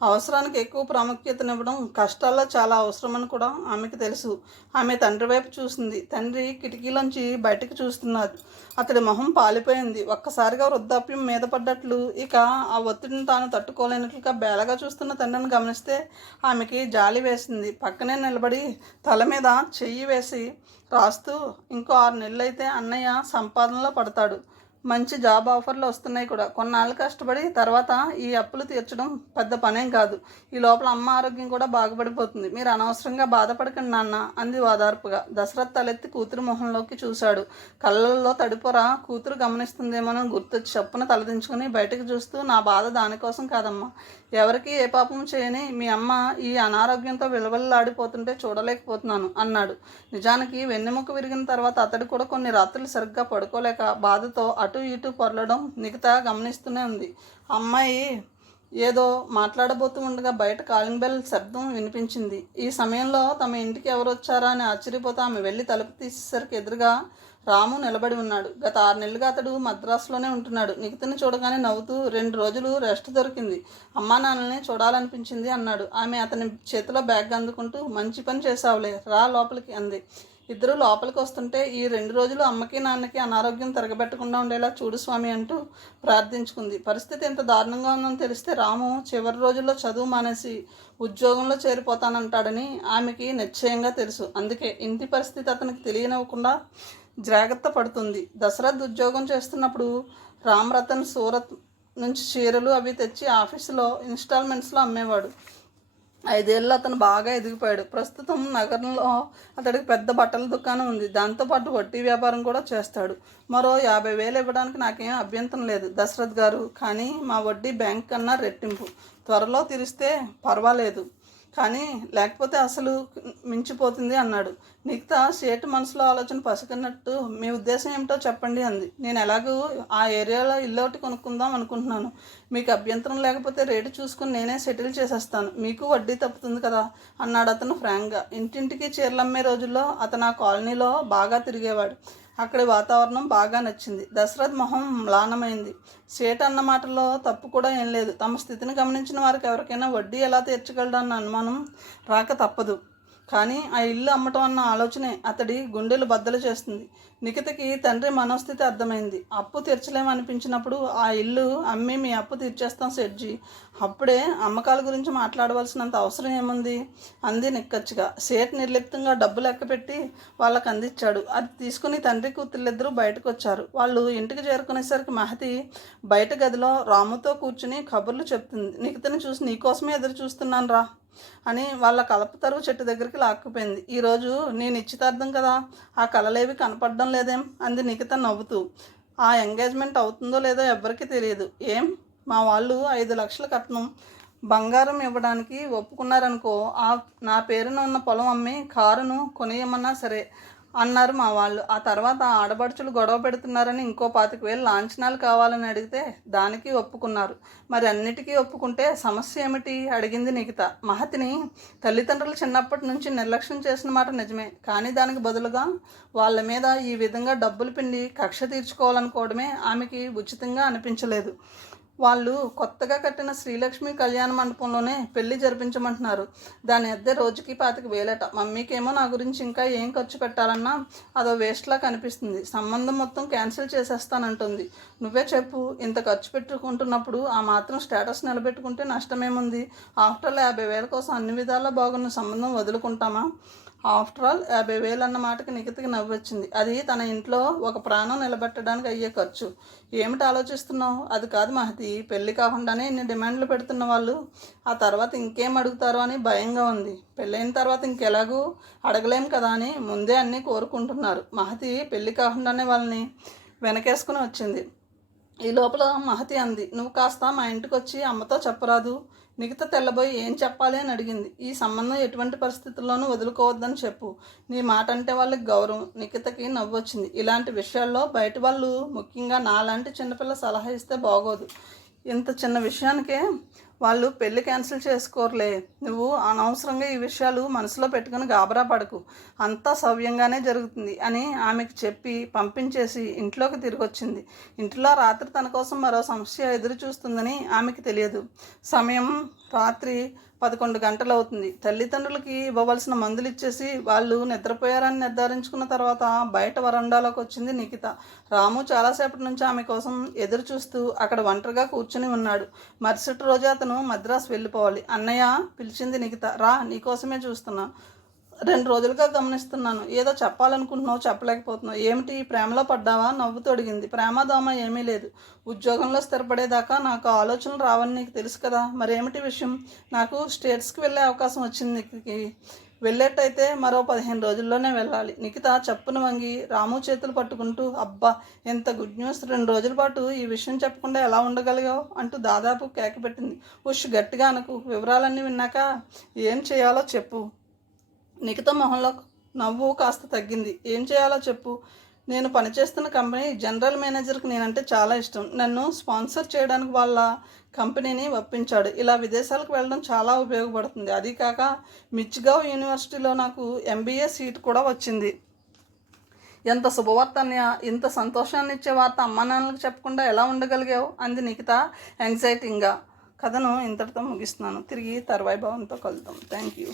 అవసరానికి ఎక్కువ ప్రాముఖ్యతనివ్వడం కష్టాల్లో చాలా అవసరమని కూడా ఆమెకు తెలుసు. ఆమె తండ్రి వైపు చూసింది. తండ్రి కిటికీలోంచి బయటకు చూస్తున్నారు. అతడి మొహం పాలిపోయింది. ఒక్కసారిగా వృద్ధాప్యం మీద పడ్డట్లు, ఇక ఆ ఒత్తిడిని తాను తట్టుకోలేనట్లుగా బేలగా చూస్తున్న తండ్రిని గమనిస్తే ఆమెకి జాలి వేసింది. పక్కనే నిలబడి తల మీద చెయ్యి వేసి రాస్తూ, ఇంకో 6 నెలలు అయితే అన్నయ్య సంపాదనలో పడతాడు. మంచి జాబ్ ఆఫర్లు వస్తున్నాయి కూడా. కొన్నాళ్ళు కష్టపడి తర్వాత ఈ అప్పులు తీర్చడం పెద్ద పనేం కాదు. ఈ లోపల అమ్మ ఆరోగ్యం కూడా బాగుపడిపోతుంది. మీరు అనవసరంగా బాధపడకండి నాన్న అంది ఓదార్పుగా. దశరథ్ తలెత్తి కూతురు మొహంలోకి చూశాడు. కళ్ళల్లో తడిపొర కూతురు గమనిస్తుందేమోనని గుర్తొచ్చి చప్పున తలదించుకుని బయటకు చూస్తూ, నా బాధ దానికోసం కాదమ్మా. ఎవరికి ఏ పాపం చేయని మీ అమ్మ ఈ అనారోగ్యంతో విలువల్లాడిపోతుంటే చూడలేకపోతున్నాను అన్నాడు. నిజానికి వెన్నెముక విరిగిన తర్వాత అతడు కూడా కొన్ని రాత్రులు సరిగ్గా పడుకోలేక బాధతో అటు ఇటు పొరలడం నిఖిత గమనిస్తూనే ఉంది. అమ్మాయి ఏదో మాట్లాడబోతూ ఉండగా బయట కాలింగ్ బెల్ శబ్దం వినిపించింది. ఈ సమయంలో తమ ఇంటికి ఎవరు వచ్చారా అని ఆశ్చర్యపోతే ఆమె వెళ్ళి తలుపు తీసేసరికి ఎదురుగా రాము నిలబడి ఉన్నాడు. గత 6 నెలలుగా అతడు మద్రాసులోనే ఉంటున్నాడు. నిఖితని చూడగానే నవ్వుతూ, 2 రోజులు రెస్ట్ దొరికింది, అమ్మా నాన్నల్ని చూడాలనిపించింది అన్నాడు. ఆమె అతని చేతిలో బ్యాగ్ అందుకుంటూ, మంచి పని చేసావులే, రా లోపలికి అంది. ఇద్దరు లోపలికి వస్తుంటే, ఈ 2 రోజులు అమ్మకి నాన్నకి అనారోగ్యం తిరగబెట్టకుండా ఉండేలా చూడు స్వామి అంటూ ప్రార్థించుకుంది. పరిస్థితి ఎంత దారుణంగా ఉందని తెలిస్తే రాము చివరి రోజుల్లో చదువు మానేసి ఉద్యోగంలో చేరిపోతానంటాడని ఆమెకి నిశ్చయంగా తెలుసు. అందుకే ఇంటి పరిస్థితి అతనికి తెలియనివ్వకుండా జాగ్రత్త పడుతుంది. దశరథ్ ఉద్యోగం చేస్తున్నప్పుడు రామ్రతన్ సూరత్ నుంచి చీరలు అవి తెచ్చి ఆఫీసులో ఇన్స్టాల్మెంట్స్లో అమ్మేవాడు. 5 ఏళ్ళు అతను బాగా ఎదిగిపోయాడు. ప్రస్తుతం నగరంలో అతడికి పెద్ద బట్టల దుకాణం ఉంది. దాంతోపాటు వడ్డీ వ్యాపారం కూడా చేస్తాడు. మరో 50,000 ఇవ్వడానికి నాకేం అభ్యంతరం లేదు దశరథ్ గారు, కానీ మా వడ్డీ బ్యాంక్ కన్నా రెట్టింపు. త్వరలో తీరిస్తే పర్వాలేదు, కానీ లేకపోతే అసలు మించిపోతుంది అన్నాడు. నిఖిత సేటు మనసులో ఆలోచన పసికన్నట్టు, మీ ఉద్దేశం ఏమిటో చెప్పండి అంది. నేను ఎలాగూ ఆ ఏరియాలో ఇల్లు ఒకటి కొనుక్కుందాం అనుకుంటున్నాను. మీకు అభ్యంతరం లేకపోతే రేటు చూసుకుని నేనే సెటిల్ చేసేస్తాను, మీకు వడ్డీ తప్పుతుంది కదా అన్నాడు అతను ఫ్రాంక్గా. ఇంటింటికి చీరలు అమ్మే రోజుల్లో అతను ఆ కాలనీలో బాగా తిరిగేవాడు. అక్కడి వాతావరణం బాగా నచ్చింది. దశరథ్ మొహం మ్లానమైంది. సేట్ అన్న మాటలో తప్పు కూడా ఏం లేదు. తమ స్థితిని గమనించిన వారికి ఎవరికైనా వడ్డీ ఎలా తీర్చగలడన్న అనుమానం రాక తప్పదు. కానీ ఆ ఇల్లు అమ్మటం అన్న ఆలోచనే అతడి గుండెలు బద్దలు చేస్తుంది. నిఖితకి తండ్రి మనోస్థితి అర్థమైంది. అప్పు తీర్చలేమనిపించినప్పుడు ఆ ఇల్లు అమ్మి మీ అప్పు తీర్చేస్తాం సెడ్జీ, అప్పుడే అమ్మకాల గురించి మాట్లాడవలసినంత అవసరం ఏముంది అంది నిక్కచ్చిగా. సేట్ నిర్లిప్తంగా డబ్బు లెక్కపెట్టి వాళ్ళకు అందించాడు. అది తీసుకుని తండ్రి కూతుళ్ళిద్దరూ బయటకు వచ్చారు. వాళ్ళు ఇంటికి చేరుకునేసరికి మహతి బయట గదిలో రాముతో కూర్చుని కబుర్లు చెప్తుంది. నిఖితని చూసి, నీకోసమే ఎదురు చూస్తున్నాను రా అని వాళ్ళ కలపతరువు చెట్టు దగ్గరికి లాక్కుపోయింది. ఈరోజు నీ నిశ్చితార్థం కదా, ఆ కలలేవి కనపడడం లేదేం అంది నిఖిత నవ్వుతూ. ఆ ఎంగేజ్మెంట్ అవుతుందో లేదో ఎవ్వరికీ తెలియదు. ఏం, మా వాళ్ళు 5 లక్షల కట్నం బంగారం ఇవ్వడానికి ఒప్పుకున్నారనుకో, నా పేరున ఉన్న పొలం అమ్మి కారును కొనియమన్నా సరే అన్నారు మా వాళ్ళు. ఆ తర్వాత ఆడబడుచులు గొడవ పెడుతున్నారని ఇంకో 25,000 లాంఛనాలు కావాలని అడిగితే దానికి ఒప్పుకున్నారు. మరి అన్నిటికీ ఒప్పుకుంటే సమస్య ఏమిటి అడిగింది నిఖిత. మహతిని తల్లిదండ్రులు చిన్నప్పటి నుంచి నిర్లక్ష్యం చేసిన మాట నిజమే, కానీ దానికి బదులుగా వాళ్ళ మీద ఈ విధంగా డబ్బులు పిండి కక్ష తీర్చుకోవాలనుకోవడమే ఆమెకి ఉచితంగా అనిపించలేదు. వాళ్ళు కొత్తగా కట్టిన శ్రీలక్ష్మి కళ్యాణ మండపంలోనే పెళ్లి జరిపించమంటున్నారు. దాని అద్దె రోజుకి 25,000. మమ్మీకేమో నా గురించి ఇంకా ఏం ఖర్చు పెట్టాలన్నా అదో వేస్ట్లా కనిపిస్తుంది. సంబంధం మొత్తం క్యాన్సిల్ చేసేస్తానంటుంది. నువ్వే చెప్పు, ఇంత ఖర్చు పెట్టుకుంటున్నప్పుడు ఆ మాత్రం స్టేటస్ నిలబెట్టుకుంటే నష్టమేముంది? ఆఫ్టర్ ఆల్ 50,000 కోసం అన్ని విధాలా బాగున్న సంబంధం వదులుకుంటామా? ఆఫ్టర్ ఆల్ 50,000 అన్న మాటకి నిఖితకి నవ్వొచ్చింది. అది తన ఇంట్లో ఒక ప్రాణం నిలబెట్టడానికి అయ్యే ఖర్చు. ఏమిటి ఆలోచిస్తున్నావు? అది కాదు మహతి, పెళ్ళి కాకుండానే ఇన్ని డిమాండ్లు పెడుతున్న వాళ్ళు ఆ తర్వాత ఇంకేం అడుగుతారో అని భయంగా ఉంది. పెళ్ళైన తర్వాత ఇంకెలాగూ అడగలేం కదా అని ముందే అన్నీ కోరుకుంటున్నారు. మహతి పెళ్ళి కాకుండానే వాళ్ళని వెనకేసుకుని వచ్చింది. ఈ లోపల మహతి అంది, నువ్వు కాస్త మా ఇంటికి వచ్చి అమ్మతో చెప్పరాదు? నిఖిత తెల్లబోయి ఏం చెప్పాలి అని అడిగింది. ఈ సంబంధం ఎటువంటి పరిస్థితుల్లోనూ వదులుకోవద్దని చెప్పు. నీ మాట అంటే వాళ్ళకి గౌరవం. నిఖితకి నవ్వొచ్చింది. ఇలాంటి విషయాల్లో బయట వాళ్ళు, ముఖ్యంగా నాలాంటి చిన్నపిల్ల సలహా ఇస్తే బాగోదు. ఇంత చిన్న విషయానికే వాళ్ళు పెళ్ళి క్యాన్సిల్ చేసుకోరులే. నువ్వు అనవసరంగా ఈ విషయాలు మనసులో పెట్టుకుని గాబరా పడకు, అంతా సవ్యంగానే జరుగుతుంది అని ఆమెకు చెప్పి పంపించేసి ఇంట్లోకి తిరిగొచ్చింది. ఇంట్లో రాత్రి తన కోసం మరో సమస్య ఎదురు చూస్తుందని ఆమెకు తెలియదు. సమయం రాత్రి 11 గంటలు అవుతుంది. తల్లిదండ్రులకి ఇవ్వవలసిన మందులు ఇచ్చేసి వాళ్ళు నిద్రపోయారని నిర్ధారించుకున్న తర్వాత బయట వరండాలోకి వచ్చింది నిఖిత. రాము చాలాసేపటి నుంచి ఆమె కోసం ఎదురు చూస్తూ అక్కడ ఒంటరిగా కూర్చుని ఉన్నాడు. మరుసటి రోజు అతను మద్రాసు వెళ్ళిపోవాలి. అన్నయ్య పిలిచింది నిఖిత. రా, నీకోసమే చూస్తున్నాను. 2 రోజులుగా గమనిస్తున్నాను. ఏదో చెప్పాలనుకుంటున్నావు, చెప్పలేకపోతున్నావు. ఏమిటి, ప్రేమలో పడ్డావా? నవ్వుతూ అడిగింది. ప్రేమ దోమ ఏమీ లేదు. ఉద్యోగంలో స్థిరపడేదాకా నాకు ఆలోచనలు రావని నీకు తెలుసు కదా. మరేమిటి విషయం? నాకు స్టేట్స్కి వెళ్ళే అవకాశం వచ్చింది. నీకు వెళ్ళేట్టయితే మరో 15 రోజుల్లోనే వెళ్ళాలి. నిఖిత చప్పున వంగి రాము చేతులు పట్టుకుంటూ, అబ్బా ఎంత గుడ్ న్యూస్! 2 రోజుల పాటు ఈ విషయం చెప్పకుండా ఎలా ఉండగలిగావు అంటూ దాదాపు కేక పెట్టింది. ఉష్, గట్టిగా అనకు. వివరాలన్నీ విన్నాక ఏం చేయాలో చెప్పు. నిఖిత మొహంలో నవ్వు కాస్త తగ్గింది. ఏం చేయాలో చెప్పు. నేను పనిచేస్తున్న కంపెనీ జనరల్ మేనేజర్కి నేనంటే చాలా ఇష్టం. నన్ను స్పాన్సర్ చేయడానికి వాళ్ళ కంపెనీని ఒప్పించాడు. ఇలా విదేశాలకు వెళ్ళడం చాలా ఉపయోగపడుతుంది. అది కాక మిచిగావ్ యూనివర్సిటీలో నాకు MBA సీట్ కూడా వచ్చింది. ఎంత శుభవార్త అన్నయ్య! ఇంత సంతోషాన్ని ఇచ్చే వార్త అమ్మా నాన్నలకు చెప్పకుండా ఎలా ఉండగలిగావు అంది నిఖిత యాంగ్జైటీగా. కథను ఇంతటితో ముగిస్తున్నాను. తిరిగి తర్వాయి భావంతో కలుద్దాం. Thank you.